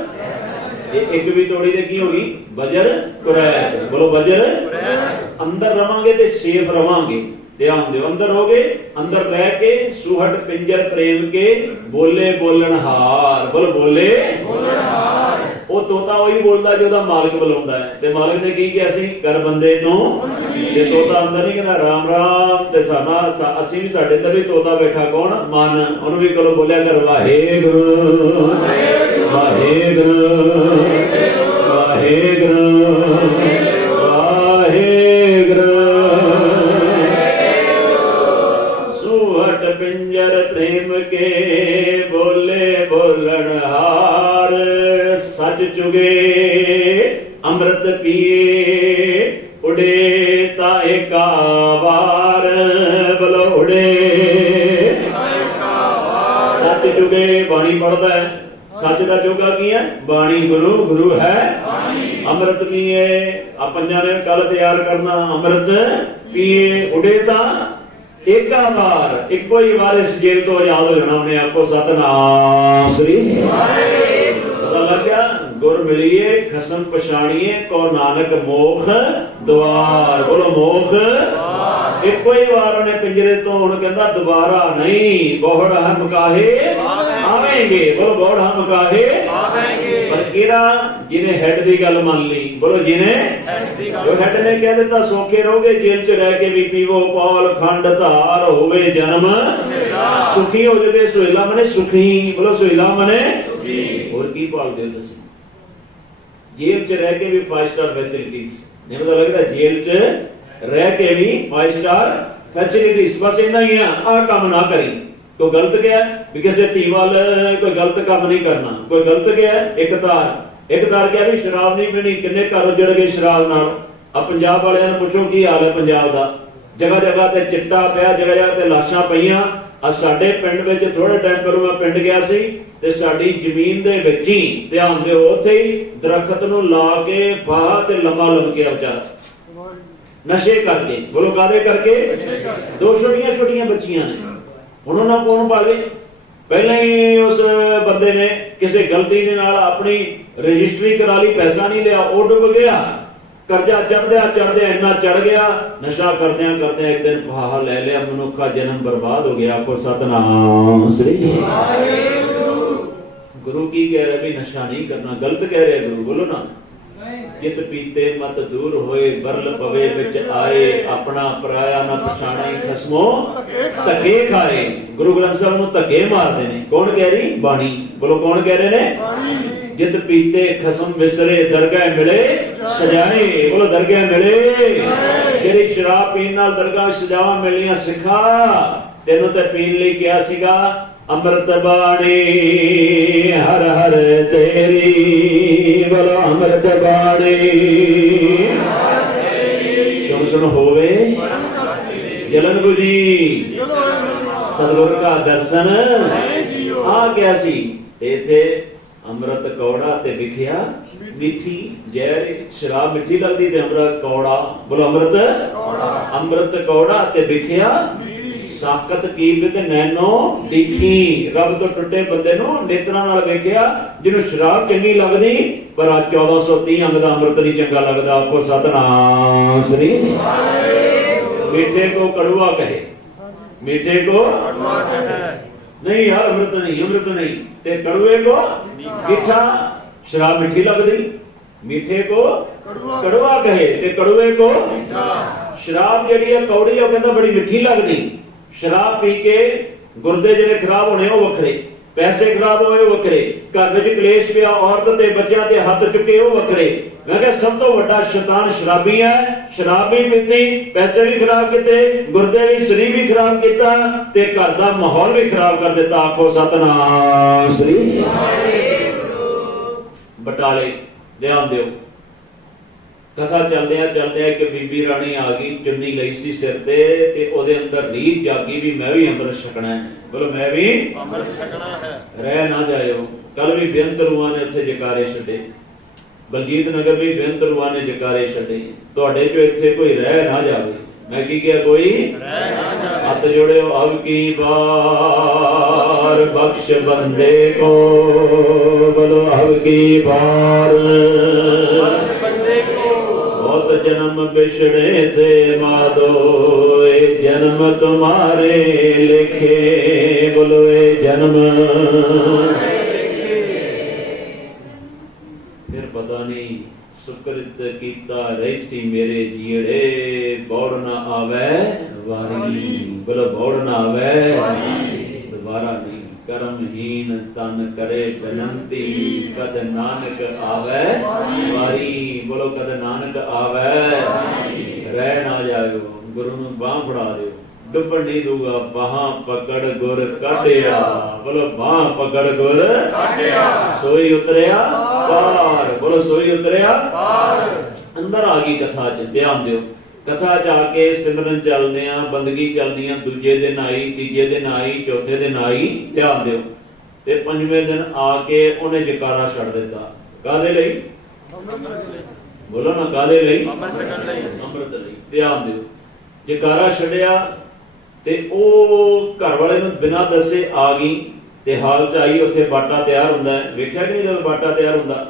एक भी तोड़ी ते की होगी बजर कुरैत बोलो बजर अंदर रवांगे ते सेफ रवांगे ध्यान दो अंदर हो गए अंदर रह के सुहट पिंजर प्रेम के बोले बोलनहार बोल बोले बोलनहार वो तोता वही बोलता जो दा मालिक बुलाਉਂਦਾ है ते मालिक ने की किया सी कर बंदे तू ते तोता अंदर नहीं कहना राम राम ते साना ਅਸੀਂ भी ਸਾਡੇ ਅੰਦਰ भी तोता बैठा कौन मन ਉਹਨੂੰ भी ਕੋਲੋਂ ਬੋਲਿਆ ਕਰ ਵਾਹਿਗੁਰੂ ਵਾਹਿਗੁਰੂ ਵਾਹਿਗੁਰੂ पिंजर प्रेम के बोले बोलनहार सच चुगे अमृत पिए उड़े ताए का वार बोलो उड़े सच चुगे बाणी पढ़ता है सच का चोगा की है बाणी गुरु गुरु है अमृत पिए अपन ने कल तैयार करना अमृत पिए उड़े ता एका बार इको ही बार इस जेल तो आजाद हो जाना उन्हें आपको सतनाम श्री पता लग गया। गुर मिलिए खसम पछाणिए को नानक मोख द्वार। बोलो मोख इको ही बार उन्हें पिंजरे तो हुण कहंदा दोबारा नहीं बौड़ हम काहे आवेंगे। बोलो बौड़ हम काहे आवेंगे। पर किहड़ा जिन्हें हेड दी गल मान ली। बोलो जिन्हें जो हेड ने कह दिता सौखे रहोगे जेल च रह के भी पीवो पौल खंड धार होवे जन्म सुखी हो जाए। सुहेला मने सुखी। बोलो सुहेला मने और की पाल दे दसी जेल च रह के भी 5 स्टार फैसिलिटीज नहीं पता लग रहा। जेल च रह के भी 5 स्टार फैसिलिटीज बस इतना ही है। आ काम ना करी तो गलत गया भी किसी धी वाल कोई गलत काम नहीं करना। कोई गलत गया एक तार क्या भी शराब नहीं पीनी। किन्ने घर उजड़ गए शराब नाल। अब पंजाब वालियां नूं पुछो की हाल है पंजाब दा। जगह जगह ते चिट्टा पिया जगह जगह ते लाशां पईयां। आ साडे पिंड विच थोड़े टाइम पहलों मैं पिंड गया सी ते साडी जमीन दे विच ही ध्यान दिओ उत्थे ही दरखत नूं ला के बाह ते लम्मा लमकिया विचारा नशे करके। बोलो कादे करके। 2 छोटियां बच्चियां ने उन्होंने कौन पाले। पहले ही उस बंदे ने किसी गलती दे नाल अपनी रजिस्ट्री करा ली पैसा नहीं लिया वो डुब गया। कर्जा चढ़दे इन्ना चढ़ गया नशा करदे एक दिन फाहा ले लिया मनुखा जन्म बर्बाद हो गया। आपको सतनाम श्री गुरु की कह रहे भी नशा नहीं करना गलत कह रहे गुरु। बोलो ना जित पीते मत दूर होए बरल पवे विच आए अपना पराया न पछाणे खसमो धक्के खाए। गुरु ग्रंथ साहब नूं धक्के मारदे ने कौन कह रही बाणी। बोलो कौन कह रहे ने जित पीते खसम विसरे दरगाह मिले सजाए। बोलो दरगाह मिले जेड़ी शराब पीण नाल दरगाह सजावां मिलियां सिखा तेनों ते पीण लई किहा सीगा अमृत बाणी हर हर तेरी। बोलो अमृत बाणी सुन होवे जलन बुझी सतगुर का दर्शन आ गया सी। इथे अमृत कौड़ा ते विखिया मिठी। जहर शराब मिठी लगदी ते अमृत कौड़ा। बोलो अमृत कौड़ा ते विखिया साकत की विद नैनो दिखी। रब तो टुटे बंदे नु नेत्रां नाल वेखिया जिन्हों शराब चंगी लगदी पर 1430 अंग दा अमृत नहीं चंगा लगदा। आपको सतनाम श्री मीठे को कड़वा कहे मीठे को नहीं यार अमृत नहीं ते कड़वे को मीठा। शराब मीठी लगदी मीठे को कड़वा कहे ते कड़वे को शराब जिहड़ी है कौड़ी है कहंदा बड़ी मिठी लगदी। शराब पी के गुर्दे जिहड़े खराब होने वो वखरे पैसे खराब होए वखरे घर विच कलेश पिया औरत ते बच्चियां ते हत्थ चुके वो वखरे। मैं कहा सब तो बड़ा शैतान शराबी है। शराब भी पीती पैसे भी खराब किते गुर्दे भी शरीर भी खराब किया ते घर दा माहौल भी खराब कर दिता। आखो सतनाम श्री बटाले ध्यान दिओ। कथा चलदे एक बीबी राणी आ गई चुन्नी लई सी सिर ते ओदे अंदर रीत जागी भी मैं भी अमृत छकना है। बोलो मैं भी अमृत छकना है। रह ना जायो। कल भी बेअंत रूहां ने उत्थे जकारे छड्डे। बलजीत नगर भी बेअंत रूहां ने जकारे छड्डे। तुहाडे चों इत्थे कोई रह ना जावे। मैं की क्या कोई रह ना जावे। हाथ जोड़ियो अब की बार बख्श बंदे को। बोलो अब की बार बहुत जन्म बिछड़े थे माधो ए जन्म तुम्हारे लिखे। बोलो ए जन्म फिर पता नहीं सुकृत कीता रईसी मेरे जीड़े बौड़ ना आवे वारी। बोलो बौड़ ना आवे दोबारा नहीं। कर्महीन तन करे बनंती कद नानक आवे वारी। बोलो कद नानक आवे रह ना जाओ। गुरु नूं बांह फड़ा दिओ डुबण नहीं दूंगा। बांह पकड़ गुर काटिया। बोलो बांह पकड़ गुर काटिया सोई उतरिया पार। बोलो सोई उतरिया पार। अंदर आ गई कथा च ध्यान दिओ। कथा जाके सिमरन चलदे बंदगी चलदियां दूजे दिन आई तीजे दिन आई चौथे दिन आई। ध्यान दिओ ते पंजवें दिन आके उन्हें जकारा छड़ दिता। कादे लई बोलो ना कादे लई अमृत लई। ध्यान दिओ जकारा छड़िया ਤੇ ਉਹ ਘਰ ਵਾਲੇ ਨੂੰ ਬਿਨਾਂ ਦੱਸੇ ਆ ਗਈ ਤੇ ਹਾਲ ਚ ਆਈ, ਉੱਥੇ ਬਾਟਾ ਤਿਆਰ ਹੁੰਦਾ ਹੈ। ਵੇਖਿਆ ਕਿ ਨਹੀਂ ਜਦੋਂ ਬਾਟਾ ਤਿਆਰ ਹੁੰਦਾ?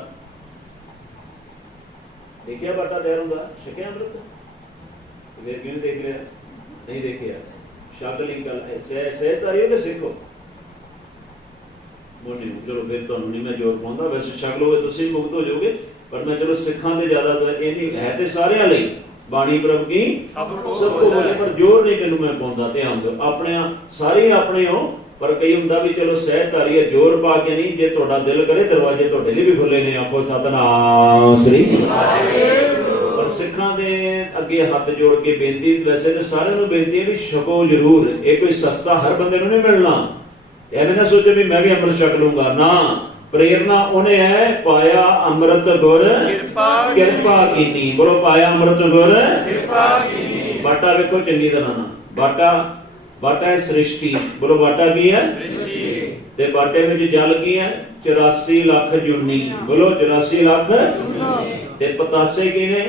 ਦੇਖਿਆ ਬਾਟਾ ਤਿਆਰ ਹੁੰਦਾ? ਛਕਿਆ ਅੰਮ੍ਰਿਤ? ਫਿਰ ਕਿਉਂ ਦੇਖ ਰਿਹਾ? ਨਹੀਂ ਦੇਖਿਆ। ਸ਼ੱਕ ਲਈ ਗੱਲ ਹੈ, ਸਹਿਤਾਰੀ ਹੋ ਕਿ ਸਿੱਖੋ ਮੋਨੀ। ਚਲੋ ਫਿਰ ਤੁਹਾਨੂੰ ਨਹੀਂ ਮੈਂ ਜ਼ੋਰ ਪਾਉਂਦਾ, ਵੈਸੇ ਛਕ ਲਓਗੇ ਤੁਸੀਂ ਮੁਕਤ ਹੋ ਜਾਓਗੇ, ਪਰ ਮੈਂ ਚਲੋ ਸਿੱਖਾਂ ਦੇ ਜ਼ਿਆਦਾਤਰ ਇਹ ਨਹੀਂ ਹੈ, ਤੇ ਸਾਰਿਆਂ ਲਈ ਬਾਣੀ ਪ੍ਰਭ ਕੀ ਸਭ ਕੋ ਬੋਲੇ, ਪਰ ਜ਼ੋਰ ਨਹੀਂ ਤੈਨੂੰ ਮੈਂ ਪਾਉਂਦਾ। ਧਿਆਨ ਦਿਓ, ਆਪਣੇ ਸਾਰੇ ਆਪਣੇ ਹੋ, ਪਰ ਕਈ ਹੁੰਦਾ ਵੀ ਚਲੋ ਸਹਿਤਾਰੀ ਹੈ, ਜ਼ੋਰ ਪਾ ਕੇ ਨਹੀਂ। ਜੇ ਤੁਹਾਡਾ ਦਿਲ ਕਰੇ ਦਰਵਾਜ਼ੇ ਤੁਹਾਡੇ ਲਈ ਵੀ ਖੁੱਲੇ ਨੇ। ਆਪੋ ਸਤਨਾਮ ਸ੍ਰੀ। ਪਰ ਸਿੱਖਾਂ ਦੇ ਅੱਗੇ ਹੱਥ ਜੋੜ ਕੇ ਬੇਨਤੀ, ਵੈਸੇ ਤਾਂ ਸਾਰਿਆਂ ਨੂੰ ਬੇਨਤੀ ਹੈ ਵੀ ਛਕੋ ਜ਼ਰੂਰ। ਇਹ ਕੋਈ ਸਸਤਾ ਹਰ ਬੰਦੇ ਨੂੰ ਨਹੀਂ ਮਿਲਣਾ। ਐਵੇਂ ਨਾ ਸੋਚੋ ਵੀ ਮੈਂ ਵੀ ਅੰਮ੍ਰਿਤ ਛਕ ਲੂੰਗਾ, ਨਾ। ਪ੍ਰੇਰਨਾ ਉਹਨੇ ਹੈ, ਪਾਇਆ ਅੰਮ੍ਰਿਤ ਗੁਰ ਕਿਰਪਾ ਕੀਨੀ। ਬੋਲੋ, ਪਾਇਆ ਅੰਮ੍ਰਿਤ ਗੁਰ ਕਿਰਪਾ ਕੀਨੀ। ਬਾਟਾ ਵੇਖੋ ਚੰਗੀ ਤਰ੍ਹਾਂ ਨਾਲ। ਬਾਟਾ ਹੈ ਸ੍ਰਿਸ਼ਟੀ। ਬੋਲੋ, ਬਾਟਾ ਕੀ ਹੈ? ਸ੍ਰਿਸ਼ਟੀ। ਤੇ ਬਾਟੇ ਵਿੱਚ ਜਲ ਕੀ ਹੈ? 84 ਲੱਖ ਜੁਨੀ। ਬੋਲੋ, 84 ਲੱਖ। ਤੇ ਪਤਾਸੇ ਕੀ ਨੇ?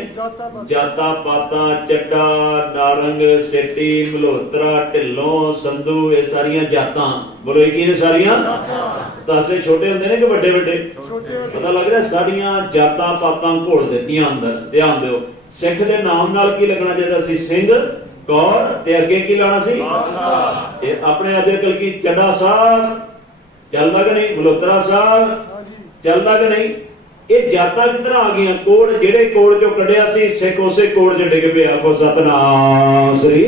ਜਾਤਾਂ ਪਾਤਾਂ, ਚੱਡਾ, ਨਾਰੰਗ, ਸਟੇਟੀ, ਮਲਹੋਤਰਾ, ਢਿੱਲੋਂ, ਸੰਧੂ, ਇਹ ਸਾਰੀਆਂ ਜਾਤਾਂ। ਬੋਲੋ, ਇਹ ਕੀ ਨੇ? ਸਾਰੀਆਂ ਪਤਾਸੇ। ਛੋਟੇ ਹੁੰਦੇ ਨੇ ਕਿ ਵੱਡੇ ਵੱਡੇ? ਪਤਾ ਲੱਗ ਰਿਹਾ ਸਾਰੀਆਂ ਜਾਤਾਂ ਪਾਤਾਂ ਘੋਲ ਦਿੱਤੀਆਂ ਅੰਦਰ। ਧਿਆਨ ਦਿਓ, ਸਿੱਖ ਦੇ ਨਾਮ ਨਾਲ ਕੀ ਲੱਗਣਾ ਚਾਹੀਦਾ ਸੀ? ਸਿੰਘ, ਕੌਰ, ਤੇ ਅੱਗੇ ਕੀ ਲਾਣਾ ਸੀ? ਤੇ ਆਪਣੇ ਅੱਜ ਕੱਲ ਕੀ ਚੱਡਾ ਸਾਹਿਬ ਚੱਲਦਾ ਕਿ ਨਹੀਂ? ਮਲਹੋਤਰਾ ਸਾਹਿਬ ਚੱਲਦਾ ਕਿ ਨਹੀਂ? ਇਹ ਜਾਤਾਂ ਕਿੱਧਰ ਆ ਗਈਆਂ? ਕੋੜ, ਜਿਹੜੇ ਕੋੜ ਚੋਂ ਕੱਢਿਆ ਸੀ ਸਿੱਖ, ਉਸੇ ਕੋੜ ਚ ਡਿੱਗ ਪਿਆ। ਆਖੋ ਸਤਨਾਮ ਸ੍ਰੀ।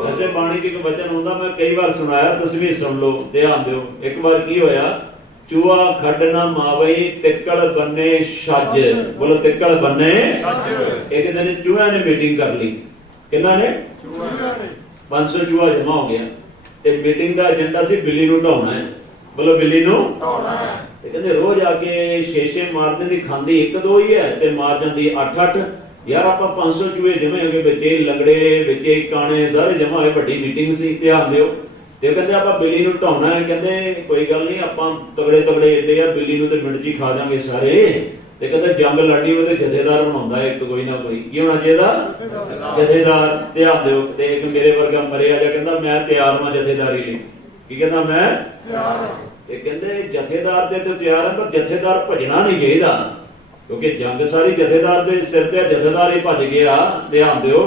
ਵੈਸੇ ਬਾਣੀ ਚ ਇੱਕ ਵਚਨ ਹੁੰਦਾ, ਮੈਂ ਕਈ ਵਾਰ ਸੁਣਾਇਆ, ਤੁਸੀਂ ਵੀ ਸੁਣ ਲਓ, ਧਿਆਨ ਦਿਓ। ਇੱਕ ਵਾਰ ਕੀ ਹੋਇਆ? ਚੂਹਾ ਖੱਡ ਨਾ ਮਾਵਈ, ਤਿੱਕੜ ਬੰਨੇ ਛੱਜ। ਬੋਲੋ, ਤਿੱਕੜ ਬੰਨੇ ਛੱਜ। ਇੱਕ ਦਿਨ ਚੂਹਿਆਂ ਨੇ ਮੀਟਿੰਗ ਕਰ ਲਈ। ਕਿਹਨਾਂ ਨੇ? 500 ਚੂਹਾ ਜਮਾ ਹੋ ਗਿਆ, ਤੇ ਮੀਟਿੰਗ ਦਾ ਏਜੰਡਾ ਸੀ ਬਿੱਲੀ ਨੂੰ ਢਾਉਣਾ ਹੈ। ਬੋਲੋ, ਬਿੱਲੀ ਨੂੰ ਢਾਉਣਾ ਹੈ। ਤੇ ਕਹਿੰਦੇ ਰੋਜ਼ ਆ ਕੇ 6-6 ਮਾਰਦੇ ਦੀ, ਖਾਂਦੀ 1-2 ਹੀ ਹੈ ਤੇ ਮਾਰ ਜਾਂਦੀ 8-8। ਯਾਰ ਆਪਾਂ 500 ਚੂਹੇ ਜਮੇ ਹੋ ਗਏ, ਵਿੱਚੇ ਲੰਗੜੇ, ਵਿੱਚੇ ਕਾਣੇ, ਸਾਰੇ ਜਮਾ ਹੋਏ, ਵੱਡੀ ਮੀਟਿੰਗ ਸੀ। ਧਿਆਨ ਦਿਓ। ਤੇ ਕਹਿੰਦੇ ਆਪਾਂ ਬਿੱਲੀ ਨੂੰ ਢਾਉਣਾ ਹੈ। ਕਹਿੰਦੇ ਕੋਈ ਗੱਲ ਨਹੀਂ, ਆਪਾਂ ਤਗੜੇ ਏਡੇ ਆ, ਬਿੱਲੀ ਨੂੰ ਤੇ ਮਿੰਟ ਜੀ ਖਾ ਜਾਵਾਂਗੇ ਸਾਰੇ। ਤੇ ਕਹਿੰਦੇ ਜੰਗ ਲੜਨੀ ਉਹਦੇ ਜਥੇਦਾਰ ਬਣਾਉਂਦਾ ਇੱਕ, ਕੋਈ ਨਾ ਕੋਈ। ਕੀ ਹੋਣਾ ਚਾਹੀਦਾ? ਜਥੇਦਾਰ। ਧਿਆਨ ਦਿਓ। ਤੇ ਇੱਕ ਮੇਰੇ ਵਰਗਾ ਮਰਿਆ ਜਾ, ਕਹਿੰਦਾ ਮੈਂ ਤਿਆਰ ਹਾਂ ਜਥੇਦਾਰੀ ਲਈ। ਕੀ ਕਹਿੰਦਾ? ਮੈਂ ਤਿਆਰ ਹਾਂ। ਇਹ ਕਹਿੰਦੇ ਜਥੇਦਾਰ ਦੇ ਤੇ ਤਿਆਰ ਹੈ, ਪਰ ਜਥੇਦਾਰ ਭਜਣਾ ਨਹੀਂ ਚਾਹੀਦਾ, ਕਿਉਂਕਿ ਜੰਗ ਸਾਰੀ ਜਥੇਦਾਰ ਦੇ ਸਿਰ ਤੇ। ਜਥੇਦਾਰ ਹੀ ਭੱਜ ਗਿਆ। ਧਿਆਨ ਦਿਓ,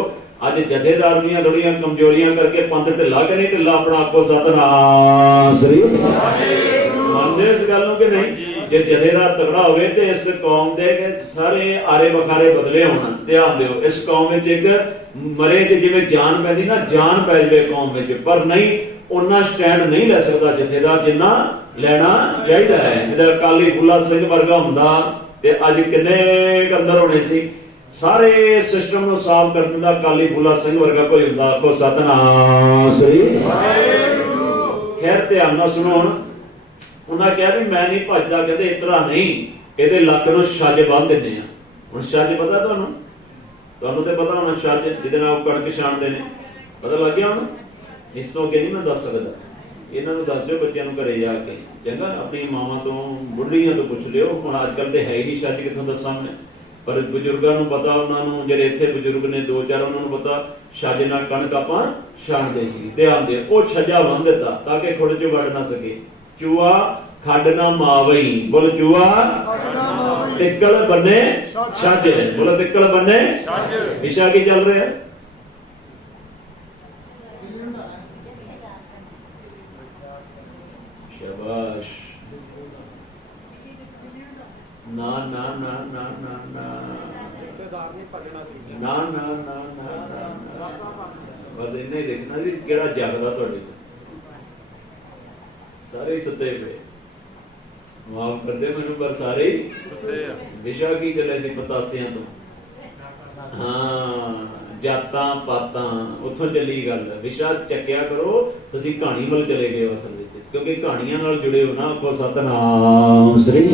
ਅੱਜ ਜਥੇਦਾਰ ਦੀਆਂ ਥੋੜੀਆਂ ਕਮਜ਼ੋਰੀਆਂ ਕਰਕੇ ਪੰਥ ਢਿੱਲਾ ਕਿ ਨਹੀਂ ਢਿੱਲਾ? ਆਪਣਾ ਆਪੋ ਸਤਨਾਮ ਸ੍ਰੀ। ਮੰਨਦੇ ਇਸ ਗੱਲ ਨੂੰ ਕਿ ਨਹੀਂ? ਜੇ ਜਥੇਦਾਰ ਤਗੜਾ ਹੋਵੇ ਤੇ ਇਸ ਕੌਮ ਦੇ ਸਾਰੇ ਆਰੇ ਬਖਾਰੇ ਬਦਲੇ ਹੋਣ। ਧਿਆਨ ਦਿਓ, ਇਸ ਕੌਮ ਵਿੱਚ ਇੱਕ ਮਰੇ ਚ ਜਿਵੇਂ ਜਾਨ ਪੈਂਦੀ ਨਾ, ਜਾਨ ਪੈ ਜਾਵੇ ਕੌਮ ਵਿੱਚ, ਪਰ ਨਹੀਂ ਉਹਨਾਂ ਸਟੈਂਡ ਨਹੀਂ ਲੈ ਸਕਦਾ ਜਥੇਦਾਰ ਜਿੰਨਾ ਲੈਣਾ ਚਾਹੀਦਾ ਹੈ। ਜਿਹਦਾ ਅਕਾਲੀ ਫੂਲਾ ਸਿੰਘ ਵਰਗਾ ਹੁੰਦਾ ਤੇ ਅੱਜ ਕਿੰਨੇ ਅੰਦਰ ਹੋਣੇ ਸੀ। ਸਾਰੇ ਸਿਸਟਮ ਨੂੰ ਸਾਫ਼ ਕਰਨ ਦਾ ਅਕਾਲੀ ਫੂਲਾ ਸਿੰਘ ਵਰਗਾ ਕੋਈ ਹੁੰਦਾ। ਆਖੋ ਸਤਨਾਮ ਸ੍ਰੀ। ਖੈਰ ਧਿਆਨ ਨਾਲ ਸੁਣੋ। ਹੁਣ ਉਹਨਾਂ ਕਿਹਾ ਵੀ ਮੈਂ ਨਹੀਂ ਭੱਜਦਾ। ਕਹਿੰਦੇ ਇਸ ਤਰ੍ਹਾਂ ਨਹੀਂ, ਇਹਦੇ ਲੱਕ ਨੂੰ ਛੱਜ ਬੰਨ ਦਿੰਦੇ ਆ। ਹੁਣ ਛੱਜ ਪਤਾ ਤੁਹਾਨੂੰ? ਤੁਹਾਨੂੰ ਤੇ ਪਤਾ ਹੋਣਾ ਛੱਜ ਜਿਹਦੇ ਨਾਲ ਕਣਕ ਛਾਣਦੇ ਨੇ। ਪਤਾ ਲੱਗ ਗਿਆ ਹੁਣ? ਇਸ ਤੋਂ ਅੱਗੇ ਨਹੀਂ ਮੈਂ ਦੱਸ ਸਕਦਾ। ਇਹਨਾਂ ਨੂੰ ਦੱਸ ਦਿਓ ਬੱਚਿਆਂ ਨੂੰ ਘਰੇ ਜਾ ਕੇ, ਚੰਗਾ? ਆਪਣੀ ਮਾਵਾਂ ਤੋਂ, ਬੁੱਢੀਆਂ ਤੋਂ ਪੁੱਛ ਲਿਓ। ਹੁਣ ਅੱਜ ਕੱਲ ਤੇ ਹੈ ਹੀ ਨਹੀਂ ਛੱਜ, ਕਿੱਥੋਂ ਦੱਸਾਂ ਮੈਂ? ਪਰ ਬਜ਼ੁਰਗਾਂ ਨੂੰ ਪਤਾ, ਉਹਨਾਂ ਨੂੰ ਜਿਹੜੇ ਇੱਥੇ ਬਜ਼ੁਰਗ ਨੇ 2-4, ਉਹਨਾਂ ਨੂੰ ਪਤਾ ਛੱਜ ਨਾਲ ਕਣਕ ਆਪਾਂ ਛਾਣਦੇ ਸੀ। ਧਿਆਨ ਦੇ, ਉਹ ਛੱਜਾ ਬੰਨ ਦਿੱਤਾ ਤਾਂ ਕਿ ਖੁੱਡ ਚ ਵੜ ਨਾ ਸਕੇ। ਚੂਹਾ ਖੱਡ ਨਾ ਮਾਵਈ। ਬੋਲ, ਚੂਹਾ ਤਿੱਕੜ ਬੰਨੇ ਛੱਜ। ਬੋਲੋ, ਤਿੱਕੜ ਬੰਨੇ ਛੱਜ। ਵਿਸ਼ਾ ਕੀ ਚੱਲ ਰਿਹਾ? ਸ਼ਾਬਾਸ਼। ਨਾ ਨਾ ਨਾ ਨਾ ਨਾ ਨਾ ਜਥੇਦਾਰ ਨਹੀਂ ਭਜਣਾ ਚਾਹੀਦਾ। ਨਾ ਨਾ ਨਾ ਨਾ, ਬਸ ਇੰਨਾ ਹੀ ਦੇਖਣਾ ਵੀ ਕਿਹੜਾ ਜਗਦਾ ਤੁਹਾਡੇ ਕੋਲ। ਸਾਰੇ ਸੁੱਤੇ ਪਏ। ਮਾਫ ਕਰਦੇ ਮੈਨੂੰ, ਪਰ ਸਾਰੇ ਸੁੱਤੇ ਆ। ਵਿਸ਼ਾ ਕੀ ਚੱਲਿਆ ਸੀ? ਪਤਾਸਿਆਂ ਤੋਂ। ਹਾਂ, ਜਾਤਾਂ ਪਾਤਾਂ, ਉੱਥੋਂ ਚੱਲੀ ਗੱਲ। ਵਿਸ਼ਾ ਚੱਕਿਆ ਕਰੋ। ਤੁਸੀਂ ਕਹਾਣੀ ਵੱਲ ਚਲੇ ਗਏ ਅਸਲ ਵਿੱਚ, ਕਿਉਂਕਿ ਕਹਾਣੀਆਂ ਨਾਲ ਜੁੜੇ ਹੋ ਨਾ। ਆਖੋ ਸਤਨਾਮ ਸ੍ਰੀ।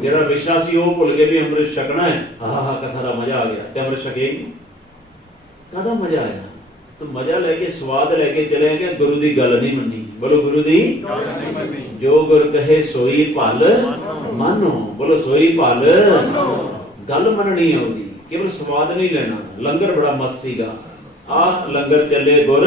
ਜਿਹੜਾ ਵਿਸ਼ਾ ਸੀ ਉਹ ਭੁੱਲ ਗਏ ਵੀ ਅੰਮ੍ਰਿਤ ਛਕਣਾ ਹੈ। ਆਹ ਕਥਾ ਦਾ ਮਜ਼ਾ ਆ ਗਿਆ, ਤੇ ਅੰਮ੍ਰਿਤ ਛਕੇ ਕਾਹਦਾ ਮਜ਼ਾ ਆਇਆ? ਤੂੰ ਮਜ਼ਾ ਲੈ ਕੇ, ਸਵਾਦ ਲੈ ਕੇ ਚਲੇ ਗਿਆ, ਗੁਰੂ ਦੀ ਗੱਲ ਨਹੀਂ ਮੰਨੀ। ਬੋਲੋ, ਗੁਰੂ ਦੀ ਗੱਲ ਨਹੀਂ ਮੰਨੀ। ਜੋ ਗੁਰ ਕਹੇ ਸੋਈ ਭਲ ਮਾਨੋ। ਬੋਲੋ, ਸੋਈ ਭਲ। ਗੱਲ ਮੰਨਣੀ ਹੈ ਉਹਦੀ, ਕੇਵਲ ਸਵਾਦ ਨਹੀਂ ਲੈਣਾ। ਲੰਗਰ ਬੜਾ ਮਸਤ ਸੀਗਾ। ਆ ਲੰਗਰ ਚੱਲੇ ਗੁਰ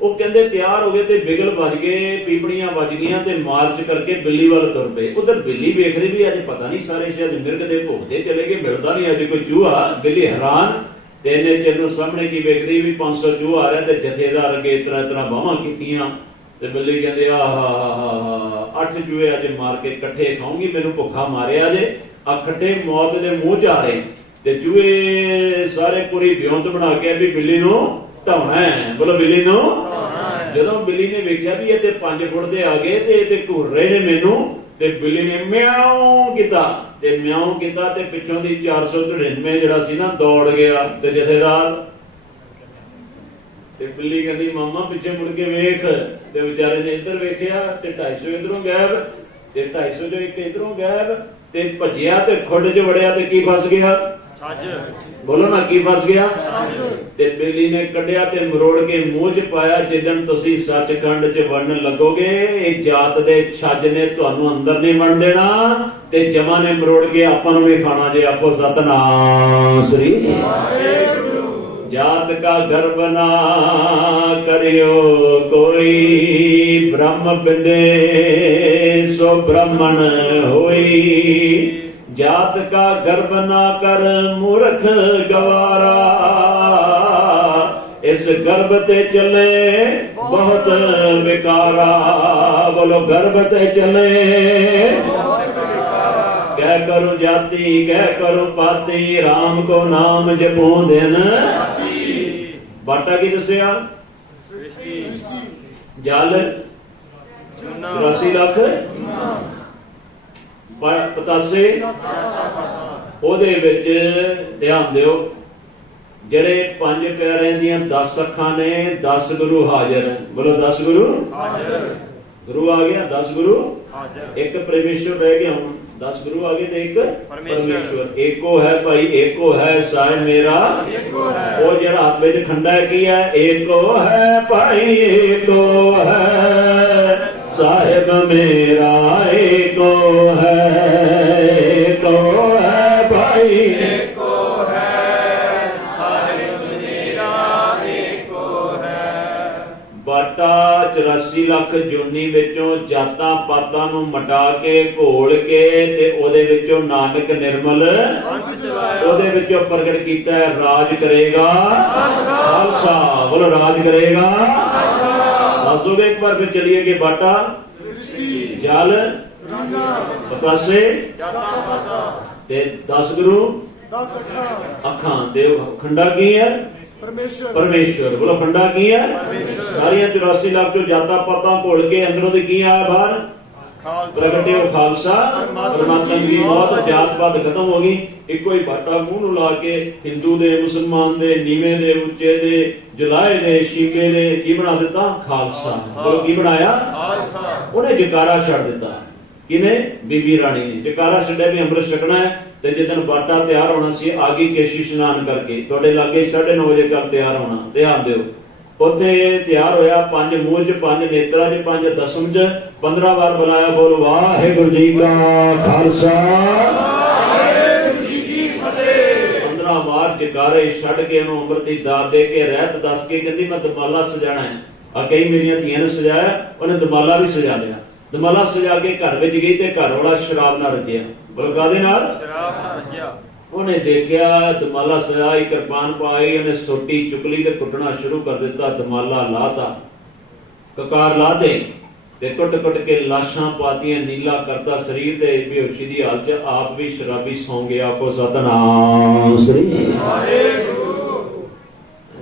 ਉਹ ਕਹਿੰਦੇ ਤਿਆਰ ਹੋ ਗਏ ਤੇ ਬਿਗਲ ਵੱਜ ਗਏ, ਪੀਪਣੀਆਂ ਵੱਜ ਗਈਆਂ ਤੇ ਮਾਰਚ ਕਰਕੇ ਬਿੱਲੀ ਵੱਲ ਤੁਰ ਪਏ। ਉਧਰ ਬਿੱਲੀ ਵੇਖ ਰਹੀ ਵੀ ਅੱਜ ਪਤਾ ਨਹੀਂ ਸਾਰੇ ਸ਼ਾਇਦ ਮਿਰਗ ਦੇ ਭੋਗ ਤੇ ਚਲੇ ਗਏ, ਮਿਲਦਾ ਨਹੀਂ ਅੱਜ ਕੋਈ ਚੂਹਾ। ਬਿੱਲੀ ਹੈਰਾਨ ਤੇ ਇਹਨੇ ਚਿਰ ਨੂੰ ਸਾਹਮਣੇ ਕੀ ਵੇਖਦੀ ਵੀ 500 ਚੂਹਾ ਆ ਰਿਹਾ ਤੇ ਜਥੇਦਾਰ ਅੱਗੇ ਇਤਨਾ ਇਤਨਾ ਬਾਹਾਂ ਕੀਤੀਆਂ ਤੇ ਬਿੱਲੀ ਕਹਿੰਦੇ ਆਹ 8 ਚੂਹੇ ਅੱਜ ਮਾਰ ਕੇ ਇਕੱਠੇ ਖਾਉਂਗੀ, ਮੈਨੂੰ ਭੁੱਖਾ ਮਾਰਿਆ ਜੇ। ਆ ਖੱਟੇ ਮੌਤ ਦੇ ਮੂੰਹ ਚ ਆ ਰਹੇ ਤੇ ਚੂਹੇ ਸਾਰੇ ਪੂਰੀ ਵਿਉਂਤ ਬਣਾ ਕੇ ਵੀ ਬਿੱਲੀ ਨੂੰ ਢਾਉਣਾ ਹੈ। ਬੋਲੋ ਬਿੱਲੀ ਨੂੰ। ਜਦੋਂ ਬਿੱਲੀ ਨੇ ਵੇਖਿਆ ਵੀ ਇਹ ਤੇ 5 ਫੁੱਟ ਦੇ ਆ ਗਏ ਤੇ ਇਹ ਤੇ ਘੁਰ ਰਹੇ ਨੇ ਮੈਨੂੰ, ਤੇ ਬਿੱਲੀ ਨੇ ਮਿਆਉਂ ਕੀਤਾ ਤੇ ਮਿਆਉਂ ਕੀਤਾ ਤੇ ਪਿੱਛੋਂ ਦੀ 499 ਜਿਹੜਾ ਸੀ ਨਾ ਦੌੜ ਗਿਆ ਤੇ ਜਥੇਦਾਰ ਤੇ ਬਿੱਲੀ ਕਹਿੰਦੀ ਮਾਮਾ ਪਿੱਛੇ ਮੁੜ ਕੇ ਵੇਖ, ਤੇ ਵਿਚਾਰੇ ਨੇ ਇੱਧਰ ਵੇਖਿਆ ਤੇ 250 ਇਧਰੋਂ ਗਾਇਬ ਤੇ 250 ਜੋ ਇੱਕ ਇਧਰੋਂ ਗਾਇਬ ਤੇ ਭੱਜਿਆ ਤੇ ਖੁੱਡ 'ਚ ਵੜਿਆ ਤੇ ਕੀ ਫਸ ਗਿਆ? ਬੋਲੋ ਨਾ ਕੀ ਫਸ ਗਿਆ? ਤੇ ਬਿੱਲੀ ਨੇ ਕੱਢਿਆ ਤੇ ਮਰੋੜ ਕੇ ਮੂੰਹ 'ਚ ਪਾਇਆ। ਜਿੱਦਣ ਤੁਸੀਂ ਸੱਚਖੰਡ 'ਚ ਵੜਨ ਲੱਗੋਗੇ ਇਹ ਜਾਤ ਦੇ ਛੱਜ ਨੇ ਤੁਹਾਨੂੰ ਅੰਦਰ ਨਹੀਂ ਵੜਨ ਦੇਣਾ ਤੇ ਜਮਾਂ ਨੇ ਮਰੋੜ ਕੇ ਆਪਾਂ ਨੂੰ ਵੀ ਖਾਣਾ ਜੇ। ਆਪੋ ਸਤਨਾਮ ਸ੍ਰੀ ਵਾਹਿਗੁਰੂ। जात का गर्व ना करियो कोई, ब्रह्म बिंदे सो ब्राह्मण होई। जात का गर्व ना कर मूर्ख गवारा, इस गर्भ ते चले बहुत विकारा। बोलो गर्भ ते चले कह करो जाति कह करो पाती, राम को नाम जपो दिन। बाटा की दसिया जल 84 ਲੱਖ ਪਤਾਸੇ। ਉਹਦੇ ਵਿੱਚ ਧਿਆਨ ਦਿਓ ਜਿਹੜੇ 5 ਪਿਆਰਿਆਂ ਦੀਆਂ 10 ਅੱਖਾਂ ਨੇ, 10 ਗੁਰੂ ਹਾਜ਼ਰ। ਬੋਲੋ 10 ਗੁਰੂ ਹਾਜ਼ਰ। ਗੁਰੂ ਆ ਗਿਆ, 10 ਗੁਰੂ ਹਾਜ਼ਰ। ਇੱਕ ਪਰਮੇਸ਼ਵਰ ਰਹਿ ਗਿਆ ਹੁਣ। 10 गुरु आ गए थे। एक परमेश्वर एको है भाई, एको है साहिब मेरा, वो जरा हाथ में खंडा की है। एको है भाई एको है साहिब मेरा, एको है भाई एको है साहिब मेरा, एको है। बाटा 84 ਲੱਖ ਜੁਨੀ ਵਿੱਚੋਂ ਜਾਤਾਂ ਪਾਤਾਂ ਨੂੰ ਮਟਾ ਕੇ ਘੋਲ ਕੇ ਤੇ ਉਹਦੇ ਵਿੱਚੋਂ ਨਾਨਕ ਨਿਰਮਲ ਉਹਦੇ ਵਿੱਚੋਂ ਪ੍ਰਗਟ ਕੀਤਾ ਹੈ ਰਾਜ ਕਰੇਗਾ ਖਾਲਸਾ। ਬੋਲੋ ਰਾਜ ਕਰੇਗਾ। ਦੱਸੋਗੇ ਇੱਕ ਵਾਰ ਫਿਰ ਚਲੀਏ ਕਿ ਬਾਟਾ ਜਲ ਪਤਾਸੇ ਤੇ 10 ਗੁਰੂ 10 ਅੱਖਾਂ ਤੇ ਖੰਡਾ ਕੀ ਹੈ? परमेश्वर। बोलो खंडा की है? सारिया 84 लाख जो जाता पाता घोल के अंदरों से की आया बाहर प्रगटे हो खालसा परमात्मा की मौत। जात पात खत्म हो गई। इको ही बाटा मुंह ला के हिंदू दे मुसलमान दे नीवे दे उच्चे दे जलाए दे शीके दे की बना दिता? खालसा। बोलो की बनाया? उन्हें जकारा छड़ दिता। किने? बीबी रानी ने जकारा छड़िया भी अमृत छकना है। ਤੇ ਜਿੱਦਣ ਬਾਟਾ ਤਿਆਰ ਹੋਣਾ ਸੀ ਆਗੀ ਕੇਸ਼ੀ ਇਸ਼ਨਾਨ ਕਰਕੇ ਤੁਹਾਡੇ ਲਾਗੇ 9:30 ਵਜੇ ਕਰ ਤਿਆਰ ਹੋਣਾ। ਧਿਆਨ ਦਿਓ ਉੱਥੇ ਤਿਆਰ ਹੋਇਆ। 5 ਮੂੰਹ 'ਚ 5 ਨੇਤਰਾਂ 'ਚ 5 ਦਸਮ 'ਚ 15 ਵਾਰ ਬੁਲਾਇਆ। ਬੋਲ ਵਾਹਿਗੁਰੂ ਜੀ ਕਾ ਖਾਲਸਾ ਵਾਹਿਗੁਰੂ ਜੀ ਕੀ ਫਤਿਹ। 15 ਵਾਰ ਜਕਾਰੇ ਛੱਡ ਕੇ ਉਹਨੂੰ ਅੰਮ੍ਰਿਤ ਦੀ ਦਾਤ ਦੇ ਕੇ ਰਹਿਤ ਦੱਸ ਕੇ ਕਹਿੰਦੀ ਮੈਂ ਦਮਾਲਾ ਸਜਾਣਾ ਹੈ। ਆ ਕਈ ਮੇਰੀਆਂ ਧੀਆਂ ਨੇ ਸਜਾਇਆ, ਉਹਨੇ ਦਮਾਲਾ ਵੀ ਸਜਾ ਲਿਆ। ਦਮਾਲਾ ਸਜਾ ਕੇ ਘਰ ਵਿੱਚ ਗਈ ਤੇ ਘਰ ਵਾਲਾ ਸ਼ਰਾਬ ਨਾਲ ਰੱਜਿਆ। ਬਲਕਾਦੇ ਨਾਲ ਸ਼ਰਾਬ ਨਾਲ ਰੱਜਿਆ। ਉਹਨੇ ਦੇਖਿਆ ਦਮਾਲਾ ਸਜਾਈ, ਕਿਰਪਾਨ ਪਾਈ, ਉਹਨੇ ਸੋਟੀ ਚੁਕਲੀ ਤੇ ਕੁੱਟਣਾ ਸ਼ੁਰੂ ਕਰ ਦਿੱਤਾ। ਦਮਾਲਾ ਲਾਤਾ, ਕਕਾਰ ਲਾਤੇ ਤੇ ਕੁੱਟ ਕੇ ਲਾਸ਼ਾਂ ਪਾਤੀਆਂ। ਨੀਲਾ ਕਰਤਾ ਸਰੀਰ ਤੇ ਬੇਹੋਸ਼ੀ ਦੀ ਹਾਲਤ 'ਚ ਆਪ ਵੀ ਸ਼ਰਾਬੀ ਸੌਂ ਗਿਆ। ਕੋ ਸਤਨਾਮ ਸ੍ਰੀ ਵਾਹਿਗੁਰੂ।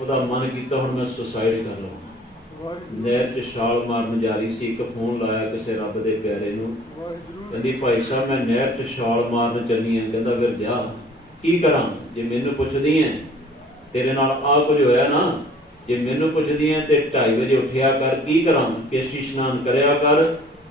ਉਹਦਾ ਮਨ ਕੀਤਾ ਹੁਣ ਮੈਂ ਸੁਸਾਇਡ ਕਰ ਲਵਾਂ। ਨਹਿਰ 'ਚ ਛਾਲ ਮਾਰਨ ਜਾ ਰਹੀ ਸੀ। ਇੱਕ ਫੋਨ ਲਾਇਆ ਕਿਸੇ ਰੱਬ ਦੇ ਪਿਆਰੇ ਨੂੰ। ਕਹਿੰਦੀ ਭਾਈ ਸਾਹਿਬ ਮੈਂ ਨਹਿਰ 'ਚ ਛਾਲ ਮਾਰਨ ਚੱਲੀ ਆਂ। ਕਹਿੰਦਾ ਫਿਰ ਜਾ। ਕੀ ਕਰਾਂ? ਜੇ ਮੈਨੂੰ ਪੁੱਛਦੀ ਐ ਤੇਰੇ ਨਾਲ ਆਹ ਕੁਝ ਹੋਇਆ ਨਾ, ਜੇ ਮੈਨੂੰ ਪੁੱਛਦੀ ਐ ਤੇ 2:30 ਵਜੇ ਉੱਠਿਆ ਕਰ। ਕੀ ਕਰਾਂ? ਕੇਸ਼ੀ ਇਸ਼ਨਾਨ ਕਰਿਆ ਕਰ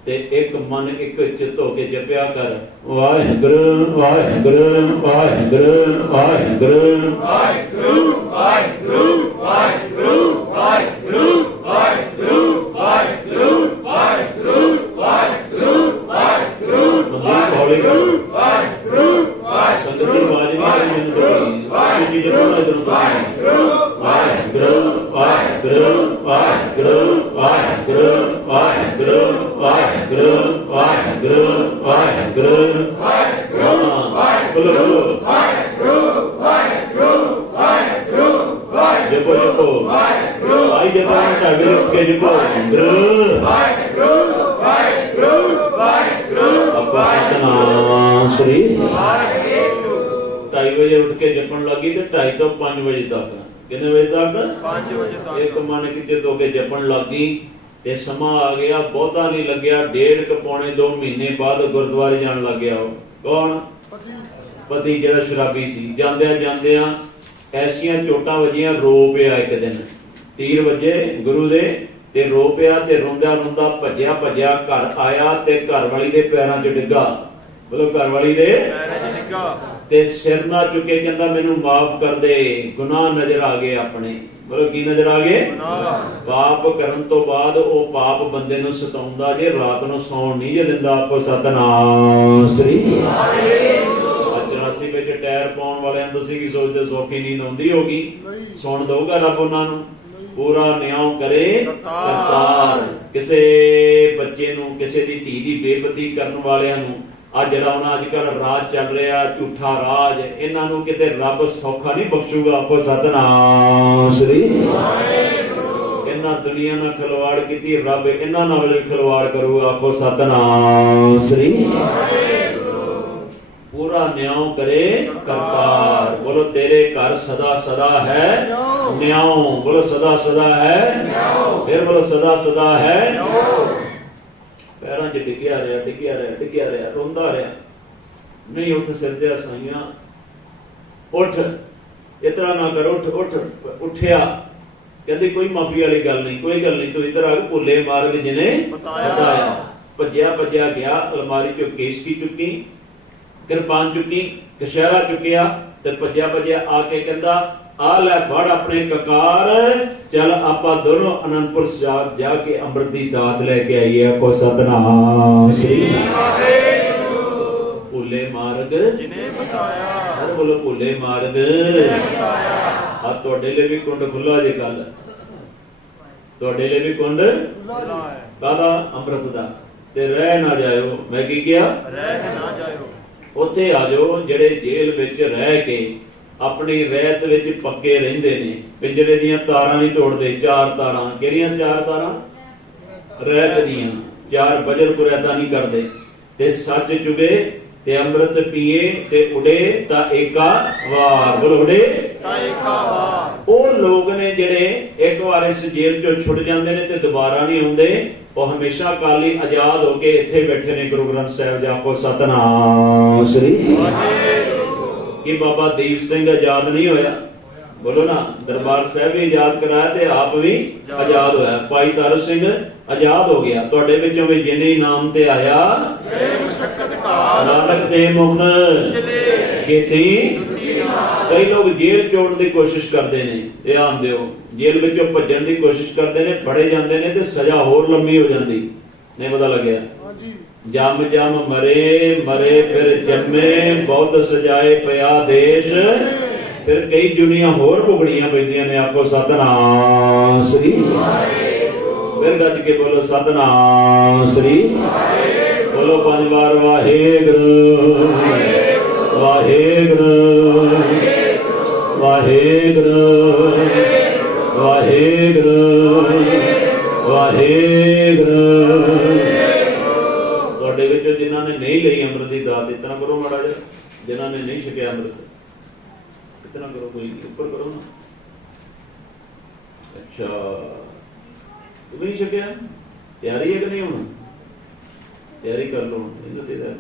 ਤੇ ਇੱਕ ਮਨ ਇੱਕ ਚਿੱਤ ਹੋ ਕੇ ਜਪਿਆ ਕਰ ਵਾਹਿਗੁਰੂ ਵਾਹਿਗੁਰੂ ਵਾਹਿਗੁਰੂ ਵਾਹਿਗੁਰੂ ਵਾਹਿਗੁਰੂ ਵਾਹਿਗੁਰੂ ਵਾਹਿਗੁਰੂ ਵਾਹਿਗੁਰੂ ਵਾਹਿਗੁਰੂ ਵਾਹਿਗੁਰੂ ਵਾਹਿਗੁਰੂ ਵਾਹਿਗੁਰੂ ਵਾਹਿਗੁਰੂ ਵਾਹਿਗੁਰੂ ਵਾਹਿਗੁਰੂ ਸੰਗਤ ਦੀ ਆਵਾਜ਼ ਨਹੀਂ ਮੈਨੂੰ ਦਿੱਤੀ। बोलो बोलो जपो जपो आई जपो ढागे उठ के जपो सतनाम श्री 2:30 बजे उठ के जपन लगी तो 2:30 तो 5 बजे तक कितने बजे तक 5 बजे तक एक मन की तो के जपन लगी ते समा आ गया बहुता नहीं लग्या 1.5 पौने 2 महीने बाद गुरुद्वारे जान लग गया कौन पति जेड़ा शराबी सी जांदिया जांदिया ऐसियां चोटां वजियां रो पिया एक दिन तीर वजे गुरु दे ते रो पिया ते रोंदा रोंदा भज्या भज्या घर आया ते घर वाली दे पैरां 'च डिग्गा बोलो घर वाली दे पैरां 'च डिग्गा ते सिर ना चुके कहंदा मैनू माफ कर दे गुनाह नजर आ गए अपने बोलो की नजर आ गए पाप करन तो बाद ओ पाप बंदे नू सताउंदा जे रात नू सौण नहीं जे दिंदा आपको सतनाम श्री 84 ਵਿੱਚ ਟਾਇਰ ਪਾਉਣ ਵਾਲਿਆਂ ਨੂੰ ਤੁਸੀਂ ਕੀ ਸੋਚਦੇ ਸੌਖੀ ਨੀਂਦ ਆਉਂਦੀ ਹੋਗੀ ਸੁਣ ਦਊਗਾ ਰੱਬ ਉਹਨਾਂ ਨੂੰ ਪੂਰਾ ਨਿਆਂ ਕਰੇ ਕਰਤਾਰ ਕਿਸੇ ਬੱਚੇ ਨੂੰ ਕਿਸੇ ਦੀ ਧੀ ਦੀ ਬੇਇੱਜ਼ਤੀ ਕਰਨ ਵਾਲਿਆਂ ਨੂੰ ਆ ਜਿਹੜਾ ਉਹਨਾਂ ਅੱਜ ਕੱਲ ਰਾਜ ਚੱਲ ਰਿਹਾ ਝੂਠਾ ਰਾਜ ਇਹਨਾਂ ਨੂੰ ਕਿਤੇ ਰੱਬ ਸੌਖਾ ਨਹੀਂ ਬਖਸ਼ੂਗਾ ਆਪੋ ਸਤਨਾਮ ਸ੍ਰੀ ਇਹਨਾਂ ਦੁਨੀਆ ਨਾਲ ਖਿਲਵਾੜ ਕੀਤੀ ਰੱਬ ਇਹਨਾਂ ਨਾਲ ਵੀ ਖਿਲਵਾੜ ਕਰੂਗਾ ਆਪੋ ਸਤਨਾਮ ਸ੍ਰੀ पूरा न्याय करे करतार बोलो तेरे घर सदा सदा है न्याय बोलो सदा सदा है फिर बोलो सदा सदा है पैरों च डिग्या रहा रोंदा रहा नहीं उठ सिर ते साइयां उठ इतना ना कर उठ उठ उठिया कहती कोई माफी वाली गल नहीं कोई गल नहीं तू इधर आ भुले मार्ग जिन्हें बताया भज्या भज्या गया अलमारी चो केसकी चुकी किरपान चुकी कशहरा चुकिया ते भज्या भज्या आके कहंदा आ लै फड़ अपने ककार चल आपां दोनों आनंदपुर साहिब जाके अमृत दी दात लेके आईए को सतनाम श्री भुले मार्ग जिन्हें बताया हर बोलो भुले मार्ग बताया आ तुहाडे लिए भी कुंड खुला जे कल तुहाडे लिए भी कुंड खुला है कादा अमृत दा ते रह ना जायो मैं की किया रह ना जायो ਉੱਥੇ ਆ ਜਾਓ ਜਿਹੜੇ ਜੇਲ੍ਹ ਵਿੱਚ ਰਹਿ ਕੇ ਆਪਣੀ ਰਹਿਤ ਵਿੱਚ ਪੱਕੇ ਰਹਿੰਦੇ ਨੇ ਪਿੰਜਰੇ ਦੀਆਂ ਤਾਰਾਂ ਨਹੀਂ ਤੋੜਦੇ 4 ਤਾਰਾਂ ਕਿਹੜੀਆਂ 4 ਤਾਰਾਂ ਰਹਿਤ ਦੀਆਂ 4 ਬਜਰ ਕੁਰੈਦਾ ਨਹੀਂ ਕਰਦੇ ਤੇ ਸੱਚ ਚੁਗੇ ਤੇ ਅੰਮ੍ਰਿਤ ਪੀਏ ਤੇ ਉਡੇ ਤਾਂ ਏਕਾ ਵਾਰ ਬੋਲ ਉਡੇ ਤਾਂ ਏਕਾ ਵਾਰ ਉਹ ਲੋਕ ਨੇ ਜਿਹੜੇ ਇੱਕ ਵਾਰ ਇਸ ਜੇਲ੍ਹ ਚੋਂ ਛੁੱਟ ਜਾਂਦੇ ਨੇ ਤੇ ਦੁਬਾਰਾ ਨਹੀਂ ਆਉਂਦੇ ਉਹ ਹਮੇਸ਼ਾ ਕਾਲੀ ਆਜ਼ਾਦ ਹੋ ਕੇ ਇੱਥੇ ਬੈਠੇ ਨੇ ਗੁਰੂ ਗ੍ਰੰਥ ਸਾਹਿਬ ਜੀ ਆਪੋ ਸਤਨਾਮ ਸ੍ਰੀ ਕਿ ਬਾਬਾ ਦੀਪ ਸਿੰਘ ਆਜ਼ਾਦ ਨਹੀਂ ਹੋਇਆ बोलो ना दरबार साहब भी आजाद कराया ते आप भी आजाद होया भाई तारू सिंह आजाद हो गया तुहाडे विचों भी जिन्ने नाम ते आया नानक दे मुख खेती कई लोग जेल चोड़न की कोशिश करते ने ध्यान दिओ जेल विचों भजन की कोशिश करते ने फड़े जाते ने ते सजा होर लंबी हो जाती नहीं पता लग्या जम जम मरे मरे फिर जमे बहुत सजाए पया देश फिर कई दुनिया होर भुगड़ियां पैंदियां ने आपको सतनाम श्री फिर गज के बोलो सतनाम श्री बोलो 5 बार वाहेगुरु वाहेगुरु वाहेगुरु वाहेगुरु वाहेगुरु तुहाडे विचों जिन्हां ने नहीं लई अमृत दी दात इतना करो माड़ा जिहा जिन्हां ने नहीं छकिया अमृत इतना करो कोई ऊपर करो ना अच्छा तुम नहीं छकिया तैयारी है कि नहीं होना तैयारी कर लो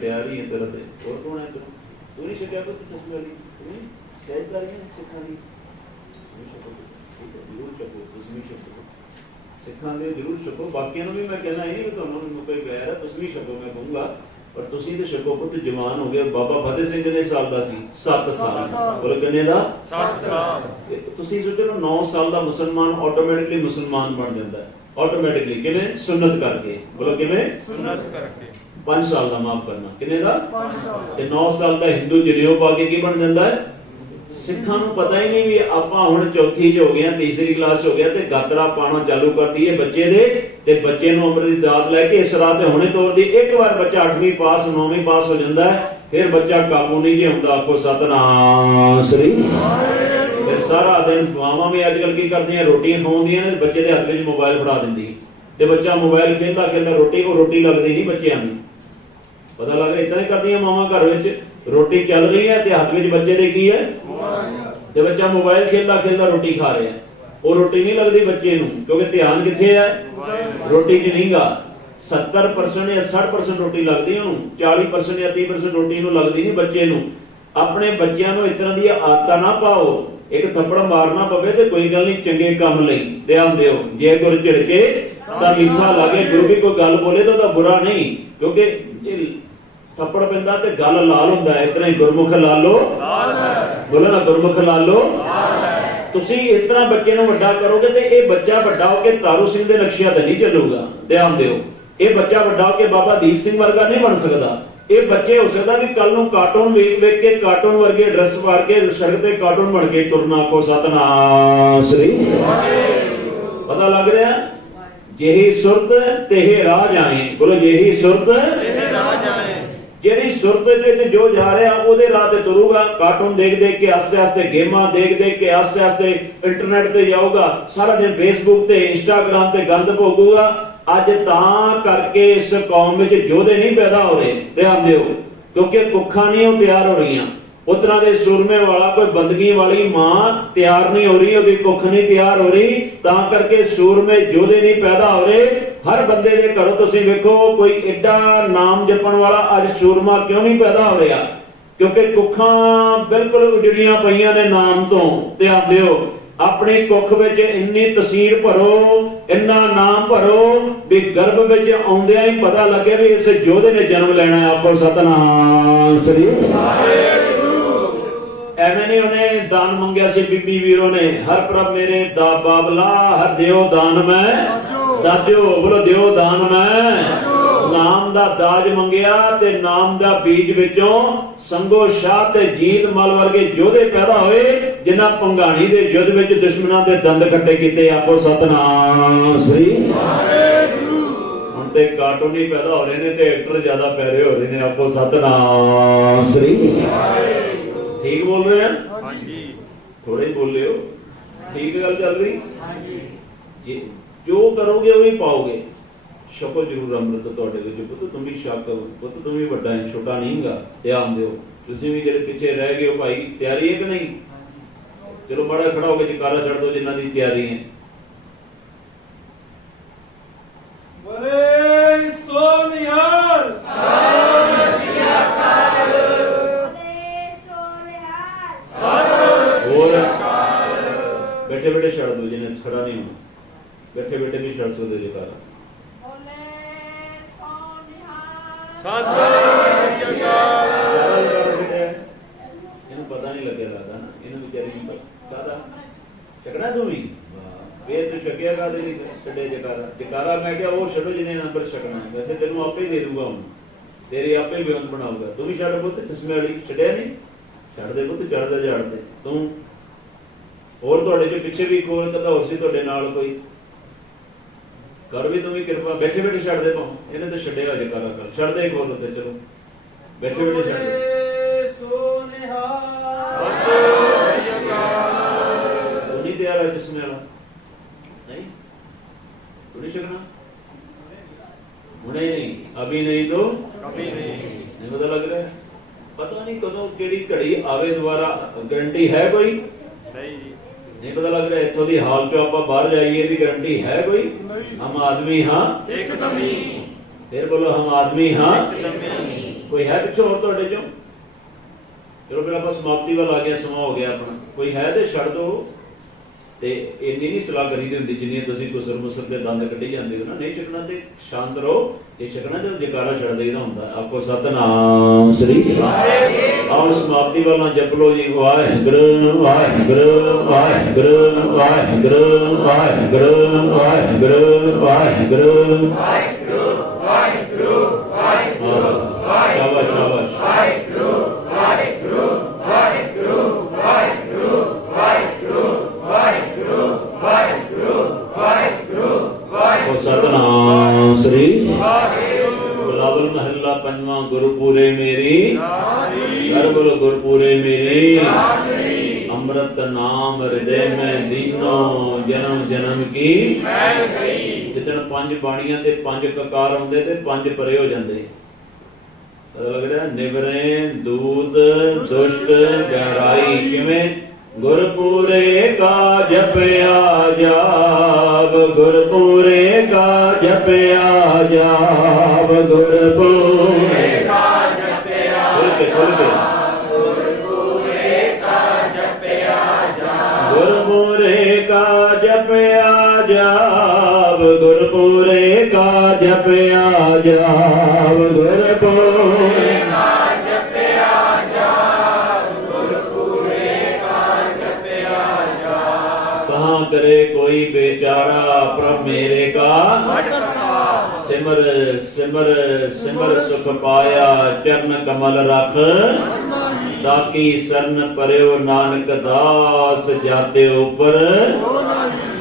तैयारी है तेरा और कौन है तू नहीं छकिया तो चश्मे वाली सहजदारी सिखानी जरूर छको तुम भी छको सिखाने जरूर छको बाकियों भी मैं कहना है कि तुम कोई गैर है तुम भी छको मैं कहूँगा पर तुसी ते छको पुत जवान हो गए बाबा फतेह सिंह कितने साल दा सी 7 साल बोलो कितने दा 7 साल तुसी सोचो ना 9 साल दा मुसलमान ऑटोमेटिकली मुसलमान बन जाता है ऑटोमेटिकली किवें सुन्नत करके बोलो किवें सुन्नत करके 5 साल दा माफ करना कितने दा 5 साल ते 9 साल दा हिंदू जनेऊ पा के की बन जाता है सिखां नूं पता ही नहीं भी आपां हुण चौथी च हो गए तीसरी क्लास हो गया ते गातरा पाना चालू कर दईए बच्चे दे ते बच्चे नूं अमृत दी दात लैके इस राह ते हुणे तोर दी एक बार बच्चा 8वीं पास 9वीं पास हो जाता है फिर बच्चा काबू नहीं जी आउंदा। आखो सतनाम श्री। फिर सारा दिन मावां भी अजकल की करदियां, रोटियां खवाउंदियां ने, बच्चे दे हत्थ विच मोबाइल फड़ा दिंदी ते बच्चा मोबाइल खेलदा खेलदा रोटी को रोटी लगदी नहीं बच्चिआं नूं। पता लग रहा इतना ही करदियां मावां घर विच। रोटी चल रही है ते हत्थ विच बच्चे दे की है ते बच्चा मोबाइल खेलदा खेलदा रोटी खा रहा है। वो रोटी नहीं लगती बच्चे नूं क्योंकि ध्यान कित्थे है, रोटी च नहीं गा। 70% या 60% रोटी लगती है, 40% या 30% रोटी नूं लगदी नहीं बच्चे नूं। अपने बच्चों को इस तरह दी आदतां ना पाओ। एक थप्पड़ मारना पवे तो कोई गल नहीं, चंगे काम लई ध्यान दिओ। जे गुर झिड़के तां मीठा लागे, गुरु भी कोई गल बोले तो बुरा नहीं, क्योंकि थप्पड़ पैंदा ते गल लाल हुंदा है। इस तरह ही गुरमुख लालो बोलो ना, गुरमुख लालो। तुसी इस तरह बच्चे नूं वड्डा करोगे तो यह बच्चा वड्डा होकर तारू सिंह दे नक्शिया ते नहीं चलूगा। ध्यान दिओ, ये बच्चा वड्डा होकर बाबा दीप सिंह वर्गा नहीं बन सकता। ये बच्चे हो सकता भी कल नूं कार्टून वेख वेख के कार्टून वर्गे ड्रेस मार के सड़क ते कार्टून बन के तुरना। को सतनाम श्री। पता लग रहा जेही सुरत तेहे राह जाए। बोलो जेही सुरत तेहे राह जाए। जेरी सुरत जो जा रहा ਉਹਦੇ ਰਾਹ ਤੇ ਤੁਰੂਗਾ। कार्टून देख देख के आस्ते आस्ते गेमां देख देख के आस्ते आस्ते इंटरनेट ते जाऊगा, सारा दिन फेसबुक ते इंस्टाग्राम ते गंद भोगूगा। अज तां करके इस कौम में योधे नहीं पैदा हो रहे। ध्यान दिओ, क्योंकि कुखा नहीं वो तैयार हो रही। उतना दे सूरमे वाला कोई बंदगी वाली मां तैयार नहीं हो रही, उसकी कुख नहीं तैयार हो रही, तां करके सूरमे योधे नहीं पैदा हो रहे। हर बंदे दे घरों तुसीं वेखो कोई एडा नाम जपण वाला अज सूरमा क्यों नहीं पैदा हो रहा? क्योंकि कुखां बिल्कुल उजड़ियां पईयां ने नाम तो। ध्यान दिओ, अपनी कुख विच इन्नी तसीर भरो, इन्ना नाम भरो भी गर्भ विच आउंदियां ही पता लगे भी इस योधे ने जन्म लेना है। आपको सतनाम श्री। एवें नहीं उन्हें दान मंगया सी बीबी वीरों ने, हर प्रभ मेरे दा बाबला हर दियो दान मैं दाजो। बोलो दियो दान मैं। नाम दा दाज मंगया ते नाम दा बीज विचों संगो शाह ते जीत मल वर्गे योधे पैदा होए, जिन्हां पंघाणी दे युद्ध विच दुश्मनां दे दंद खट्टे कीते। आपो सतनाम श्री। हुण ते कार्टून ही पैदा हो रहे ने ते एक्टर ज्यादा प्यारे हो रहे ने। आपो सतनाम श्री। ठीक बोल रहे हैं? हाँ जी। थोड़े ही बोल रहे हो, ठीक गल चल रही। जो करोगे वही पाओगे। छको जरूर अमृत तुहाडे विच। पुत्त तुम भी छक, पुत्त तुम भी वड्डा है, छोटा नहीं गा। ध्यान दिओ, तुसीं भी जिहड़े पिछे रह गए हो भाई, तैयारी है कि नहीं? चलो माड़ा खड़ा होकर जयकारा छड़ दो जिन्हां दी तैयारी है। बोले सो निहाल। बैठे बैठे छड़ दो, जिन्हें खड़ा नहीं होना, बैठे बैठे भी छड़ सकते जयकारा। इन्हें पता नहीं लगे लगता ना, इन्हें बेचारी छकना तू भी फिर तू छकिया का छे जयकारा। जयकारा मैं क्या वो छो जिन्हें नंबर छकना है। वैसे तेन आपे ही दे दूंगा हूं, तेरी आपे बेअंत बनाऊंगा। तू भी छड़ पुत, चश्मे वाली छड़िया नहीं, छड़ दे पुत, चढ़दे झाड़ते तू। और तुहाडे जो पिछे भी कोई कदा होर सी तुहाडे नाल कोई कर भी तुम कृपा। बैठे बैठे छड़ दे पाओ, इन्हें तो छड़ेगा जयकारा कर। छड़ दे एक होर, चलो बैठे बैठे छड़ दे। तू नहीं तैयार है जिसमें वाला नहीं, तू नहीं छकना हुणे नहीं, अभी नहीं तो कभी नहीं। पता लग रहा है? पता नहीं कदों केड़ी घड़ी आवे दोबारा, गारंटी है कोई नहीं पता लग रहा है। इत्थों दी हाल चो आपां बाहर जाइए, दी गारंटी है कोई? हम आदमी हाँ एकदम ही। फिर बोलो हम आदमी हाँ एकदम। कोई है पिछो और तुहाडे चों? चलो फिर आप समाप्ति वाल आ गया, समा हो गया अपना। कोई है तो छड़ दो। ते इन्नी नहीं सलाह करी दी हुंदी जिन्नी तुसीं गुसर मुसर के दंद कड्ढी जांदे हो ना। नहीं छकना ते शांत रहो। ये छकना जब जयकारा छड़ देना हुंदा। आपको सतनाम श्री। आओ समाप्ति वाला जप लो जी। वाहिगुरू वाहिगुरू वाहिगुरू वाहिगुरू वाहिगुरू वाहिगुरू वाहिगुरू वाहिगुरू वाहिगुरू वाहिगुरू। शाबाश शाबाश। वाहिगुरू वाहिगुरू वाहिगुरू वाहिगुरू वाहिगुरू वाहिगुरू वाहिगुरू वाहिगुरू वाहिगुरू। सतनाम श्री। बिलावल महला पंजवां गुरुपुरे मेरी पूरे मेरे अमृत नाम हृदय में दीनो जन्म जन्म की जिदन पंज बाणियां ते पंज ककार आउंदे ते पंज परे हो जांदे लग रहा निवरे दूत दुष्ट गहराई किवें गुरपुरे का जपया जाब गुरपुरे का जपया जाब गुरपुरे का जपया गुरपुरे का जपया जाब गुरपुरे का जपया जाब गुरपुरे का जपया जाब गुरपुरे करे कोई बेचारा प्रभ मेरे का सिमर सिमर सिमर सुख पाया चरण कमल रख ताकि सरन परयो नानक दास जाते ऊपर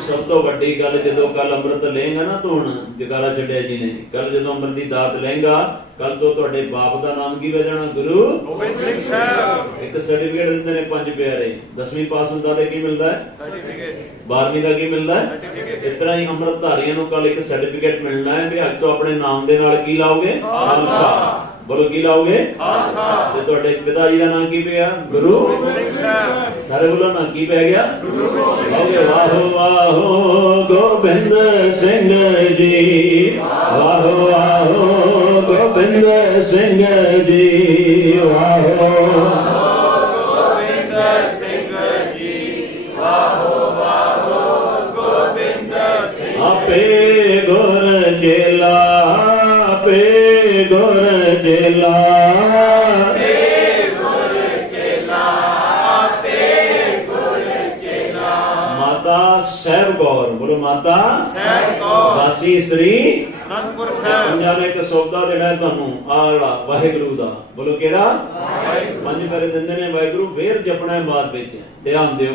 सब तो वड्डी गल जदों कल अमृत लेंगा ना तू हुण जगाला छड्डिया जी ने कल जदों अमृत दी दात लेंगा कल तो तुहाडे बाप दा नाम की हो जाना गुरु गोबिंद सिंह साहब एक सर्टिफिकेट दिंदे ने पंज प्यारे 10वीं पास हुंदा ते की मिलदा है सर्टिफिकेट 12वीं दा की मिलदा है सर्टिफिकेट इस तरह ही अमृत धारियां नूं कल एक सर्टिफिकेट मिलना है कि अज तो अपने नाम दे नाल की लाओगे खालसा बोलो की लाओगे खालसा ते तुहाडे पिता जी दा नाम की पिया गुरु गोबिंद सिंह साहब सारे बोलो नाम की पै गया गुरु गोबिंद वाहो वाहो गोबिंद सिंह जी वाहो वाहो गोबिंद सिंह जी वाहो गोबिंद सिंह जी वाहो वाहो गोबिंद सिंह आपे गुर चेला आपे गुर चेला आपे गुर चेला आपे गुर चेला माता सहब गौर बोलो माता सहब गौर दासी स्त्री ਅਨੰਦਪੁਰ ਸਾਹਿਬ ਪੰਜਾਂ ਨੇ ਇੱਕ ਸੌਦਾ ਦੇਣਾ ਹੈ ਤੁਹਾਨੂੰ ਆਹ ਜਿਹੜਾ ਵਾਹਿਗੁਰੂ ਦਾ ਬੋਲੋ ਕਿਹੜਾ ਵਾਹਿਗੁਰੂ ਪੰਜ ਪੈਰੇ ਦਿੰਦੇ ਨੇ ਵਾਹਿਗੁਰੂ ਫੇਰ ਜਪਣਾ ਹੈ ਬਾਅਦ ਵਿੱਚ ਧਿਆਨ ਦਿਓ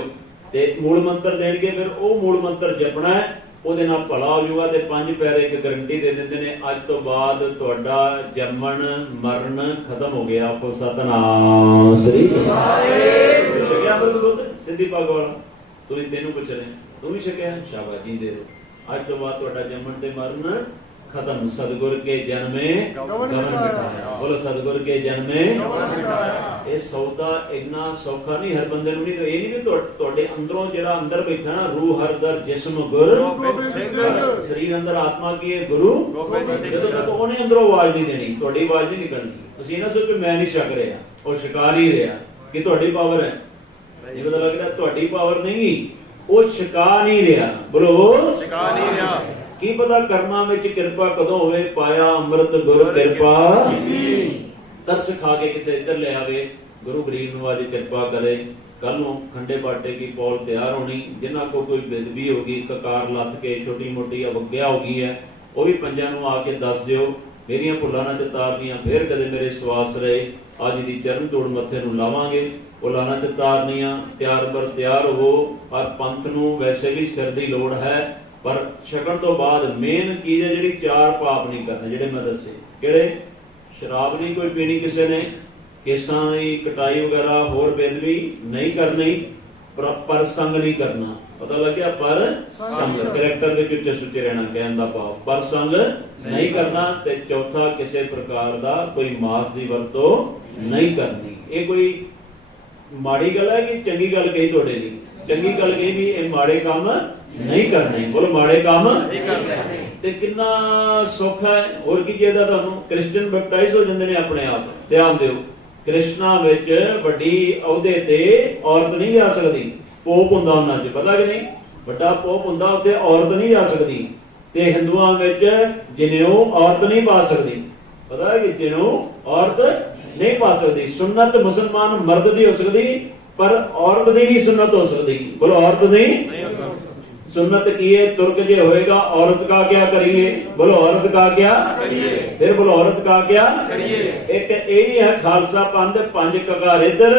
ਤੇ ਮੂਲ ਮੰਤਰ ਦੇਣਗੇ ਫਿਰ ਉਹ ਮੂਲ ਮੰਤਰ ਜਪਣਾ ਹੈ ਉਹਦੇ ਨਾਲ ਭਲਾ ਹੋ ਜਾਊਗਾ ਤੇ ਪੰਜ ਪੈਰੇ ਇੱਕ ਗਰੰਟੀ ਦੇ ਦਿੰਦੇ ਨੇ ਅੱਜ ਤੋਂ ਬਾਅਦ ਤੁਹਾਡਾ ਜੰਮਣ ਮਰਨ ਖਤਮ ਹੋ ਗਿਆ ਆਪੋ ਸਤਨਾਮ ਸ੍ਰੀ ਵਾਹਿਗੁਰੂ ਛਕਿਆ ਅੰਮ੍ਰਿਤ ਸਿੱਧੀ ਪੱਗ ਵਾਲਾ ਤੂੰ ਤੈਨੂੰ ਪੁੱਛ ਰਹੇ ਤੂੰ ਵੀ ਛਕਿਆ ਸ਼ਾਬਾਸ਼ ਜੀ ਦੇ ਅੱਜ ਤੋਂ ਬਾਅਦ ਤੁਹਾਡਾ ਜੰਮਣ ਤੇ ਮਰਨ खत्म सदगुर के जन्मे गवन बिठाया बोलो सदगुर के जन्मे गवन बिठाया ये सौदा इतना सौखा नहीं हर बंदे ਨੂੰ ਨਹੀਂ ਇਹ ਨਹੀਂ ਵੀ ਤੁਹਾਡੇ ਅੰਦਰੋਂ ਜਿਹੜਾ ਅੰਦਰ ਬੈਠਾ ਨਾ ਰੂਹ ਹਰ ਦਰ ਜਿਸਮ ਗੁਰ ਗੋਬਿੰਦ ਸਿੰਘ ਸਰੀਰ ਅੰਦਰ ਆਤਮਾ ਕੀ ਹੈ ਗੁਰੂ ਗੋਬਿੰਦ ਸਿੰਘ ਜਦੋਂ ਤੱਕ ਉਹਨੇ ਅੰਦਰੋਂ ਆਵਾਜ਼ ਨਹੀਂ ਦੇਣੀ ਤੁਹਾਡੀ ਆਵਾਜ਼ ਨਹੀਂ ਨਿਕਲਣੀ ਤੁਸੀਂ ਨਾ ਸੋਚੋ ਮੈਂ ਨਹੀਂ ਛਕ ਰਿਹਾ ਉਹ ਸ਼ਿਕਾਰ ਹੀ ਰਿਹਾ ਕਿ ਤੁਹਾਡੀ ਪਾਵਰ ਹੈ ਇਹ ਪਤਾ ਲੱਗ ਰਿਹਾ ਤੁਹਾਡੀ ਪਾਵਰ ਨਹੀਂ ਉਹ ਛਕਾ ਨਹੀਂ ਰਿਹਾ ਬੋਲੋ ਛਕਾ ਨਹੀਂ ਰਿਹਾ ਕੀ ਪਤਾ ਕਰਮਾਂ ਵਿੱਚ ਕਿਰਪਾ ਕਦੋਂ ਹੋਵੇ ਪਾਇਆ ਅੰਮ੍ਰਿਤ ਗੁਰ ਕਿਰਪਾ ਤਰਸ ਖਾ ਕੇ ਕਿਤੇ ਇੱਧਰ ਲੈ ਆਵੇ ਗੁਰੂ ਗਰੀਬ ਨੂੰ ਅੱਜ ਕਿਰਪਾ ਕਰੇ ਕੱਲ ਨੂੰ ਖੰਡੇ ਬਾਟੇ ਕੀ ਪੌਲ ਤਿਆਰ ਹੋਣੀ ਜਿਨ੍ਹਾਂ ਕੋ ਕੋਈ ਬੇਦਬੀ ਹੋ ਗਈ ਕਕਾਰ ਲੱਥ ਕੇ ਛੋਟੀ ਮੋਟੀ ਅਵਗਿਆ ਹੋ ਗਈ ਹੈ ਉਹ ਵੀ ਪੰਜਾਂ ਨੂੰ ਆ ਕੇ ਦੱਸ ਦਿਓ ਮੇਰੀਆਂ ਭੁੱਲਾਂ ਨਾ ਚਤਾਰਨੀਆਂ ਫੇਰ ਕਦੇ ਮੇਰੇ ਸਵਾਸ ਰਹੇ ਅੱਜ ਦੀ ਚਰਨ ਤੋੜ ਮੱਥੇ ਨੂੰ ਲਾਵਾਂਗੇ ਭੁੱਲਾਂ ਨਾ ਚਤਾਰਨੀਆਂ ਤਿਆਰ ਬਰ ਤਿਆਰ ਹੋ ਔਰ ਪੰਥ ਨੂੰ ਵੈਸੇ ਵੀ ਸਿਰ ਦੀ ਲੋੜ ਹੈ ਪਰ ਛਕਣ ਤੋਂ ਬਾਅਦ ਮੇਨ ਚੀਜ਼ ਹੈ ਜਿਹੜੀ ਚਾਰ ਪਾਪ ਨਹੀਂ ਕਰਨੇ ਜਿਹੜੇ ਮੈਂ ਦੱਸੇ ਕਿਹੜੇ ਸ਼ਰਾਬ ਨਹੀਂ ਕੋਈ ਪੀਣੀ ਕਿਸੇ ਨੇ ਕੇਸਾਂ ਦੀ ਕਟਾਈ ਵਗੈਰਾ ਹੋਰ ਬੇਦਬੀ ਨਹੀਂ ਕਰਨੀ ਪਰ ਸੰਗ ਨਹੀਂ ਕਰਨਾ ਪਤਾ ਲੱਗਿਆ ਪਰ ਸੰਗ ਕਰੈਕਟਰ ਵਿੱਚ ਉੱਚੇ ਸੁੱਚੇ ਰਹਿਣਾ ਕਹਿਣ ਦਾ ਭਾਵ ਪਰ ਸੰਗ ਨਹੀਂ ਕਰਨਾ ਤੇ ਚੌਥਾ ਕਿਸੇ ਪ੍ਰਕਾਰ ਦਾ ਕੋਈ ਮਾਸ ਦੀ ਵਰਤੋਂ ਨਹੀਂ ਕਰਨੀ ਇਹ ਕੋਈ ਮਾੜੀ ਗੱਲ ਹੈ ਕਿ ਚੰਗੀ ਗੱਲ ਕਹੀ ਤੁਹਾਡੇ ਲਈ ਚੰਗੀ ਗੱਲ ਕਹੀ ਵੀ ਇਹ ਮਾੜੇ ਕੰਮ ਨਹੀਂ ਕਰਨੇ ਬੋਲੋ ਮਾੜੇ ਕੰਮ ਨਹੀਂ ਕਰਨੇ ਤੇ ਕਿੰਨਾ ਸੁੱਖ ਹੈ ਹੋਰ ਕੀ ਚਾਹੀਦਾ ਤੁਹਾਨੂੰ ਕ੍ਰਿਸਚੀਅਨ ਬੈਪਟਾਈਜ਼ ਹੋ ਜਾਂਦੇ ਨੇ ਆਪਣੇ ਆਪ ਧਿਆਨ ਦਿਓ ਕ੍ਰਿਸ਼ਨਾ ਵਿੱਚ ਵੱਡੀ ਅਹੁਦੇ ਤੇ ਔਰਤ ਨਹੀਂ ਜਾ ਸਕਦੀ ਪੋਪ ਹੁੰਦਾ ਉਹਨਾਂ 'ਚ ਪਤਾ ਕਿ ਨਹੀਂ ਵੱਡਾ ਪੋਪ ਹੁੰਦਾ ਉੱਥੇ ਔਰਤ ਨਹੀਂ ਜਾ ਸਕਦੀ ਤੇ ਹਿੰਦੂਆਂ ਵਿੱਚ ਜਨੇਊ ਔਰਤ ਨਹੀਂ ਪਾ ਸਕਦੀ ਪਤਾ ਹੈ ਕਿ ਜਨੇਊ ਔਰਤ ਨਹੀਂ ਪਾ ਸਕਦੀ ਸੁन्नत ਮੁਸਲਮਾਨ ਮਰਦ ਦੀ ਹੋ ਸਕਦੀ पर औरत दी नहीं सुन्नत हो सकती बोलो औरत नहीं सुन्नत की है तुर्क जे होएगा औरत का क्या करिए बोलो औरत का क्या करिए फिर बोलो औरत का क्या करिए एक यही है खालसा पंथ पंज ककार इधर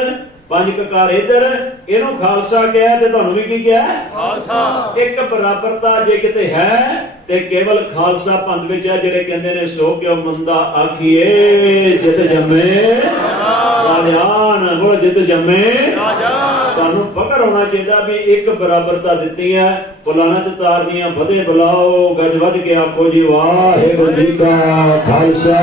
ਪੰਜ ਕਕਾਰ ਇਧਰ, ਇਹਨੂੰ ਖਾਲਸਾ ਕਿਹਾ ਤੇ ਤੁਹਾਨੂੰ ਵੀ ਕੀ ਕਿਹਾ? ਖਾਲਸਾ। ਇੱਕ ਬਰਾਬਰਤਾ ਜੇ ਕਿਤੇ ਹੈ ਤੇ ਕੇਵਲ ਖਾਲਸਾ ਪੰਥ ਵਿੱਚ ਹੈ, ਜਿਹੜੇ ਕਹਿੰਦੇ ਨੇ ਸੋ ਕਿਉ ਮੰਦਾ ਆਖੀਏ ਜਿਤ ਜੰਮੇ ਰਾਜਾਨ, ਬੋਲ ਜਿਤ ਜੰਮੇ ਰਾਜਾਨ। ਤੁਹਾਨੂੰ ਫਕਰ ਹੋਣਾ ਚਾਹੀਦਾ ਵੀ ਇੱਕ ਬਰਾਬਰਤਾ ਦਿੱਤੀ ਹੈ, ਫੁਲਾਣਾ ਚ ਤਾਰਨੀਆਂ ਵਧੇ ਬੁਲਾਓ, ਗੱਜ ਵੱਜ ਕੇ ਆਖੋ ਜੀ ਵਾਹਿਗੁਰੂ ਜੀ ਕਾ ਖਾਲਸਾ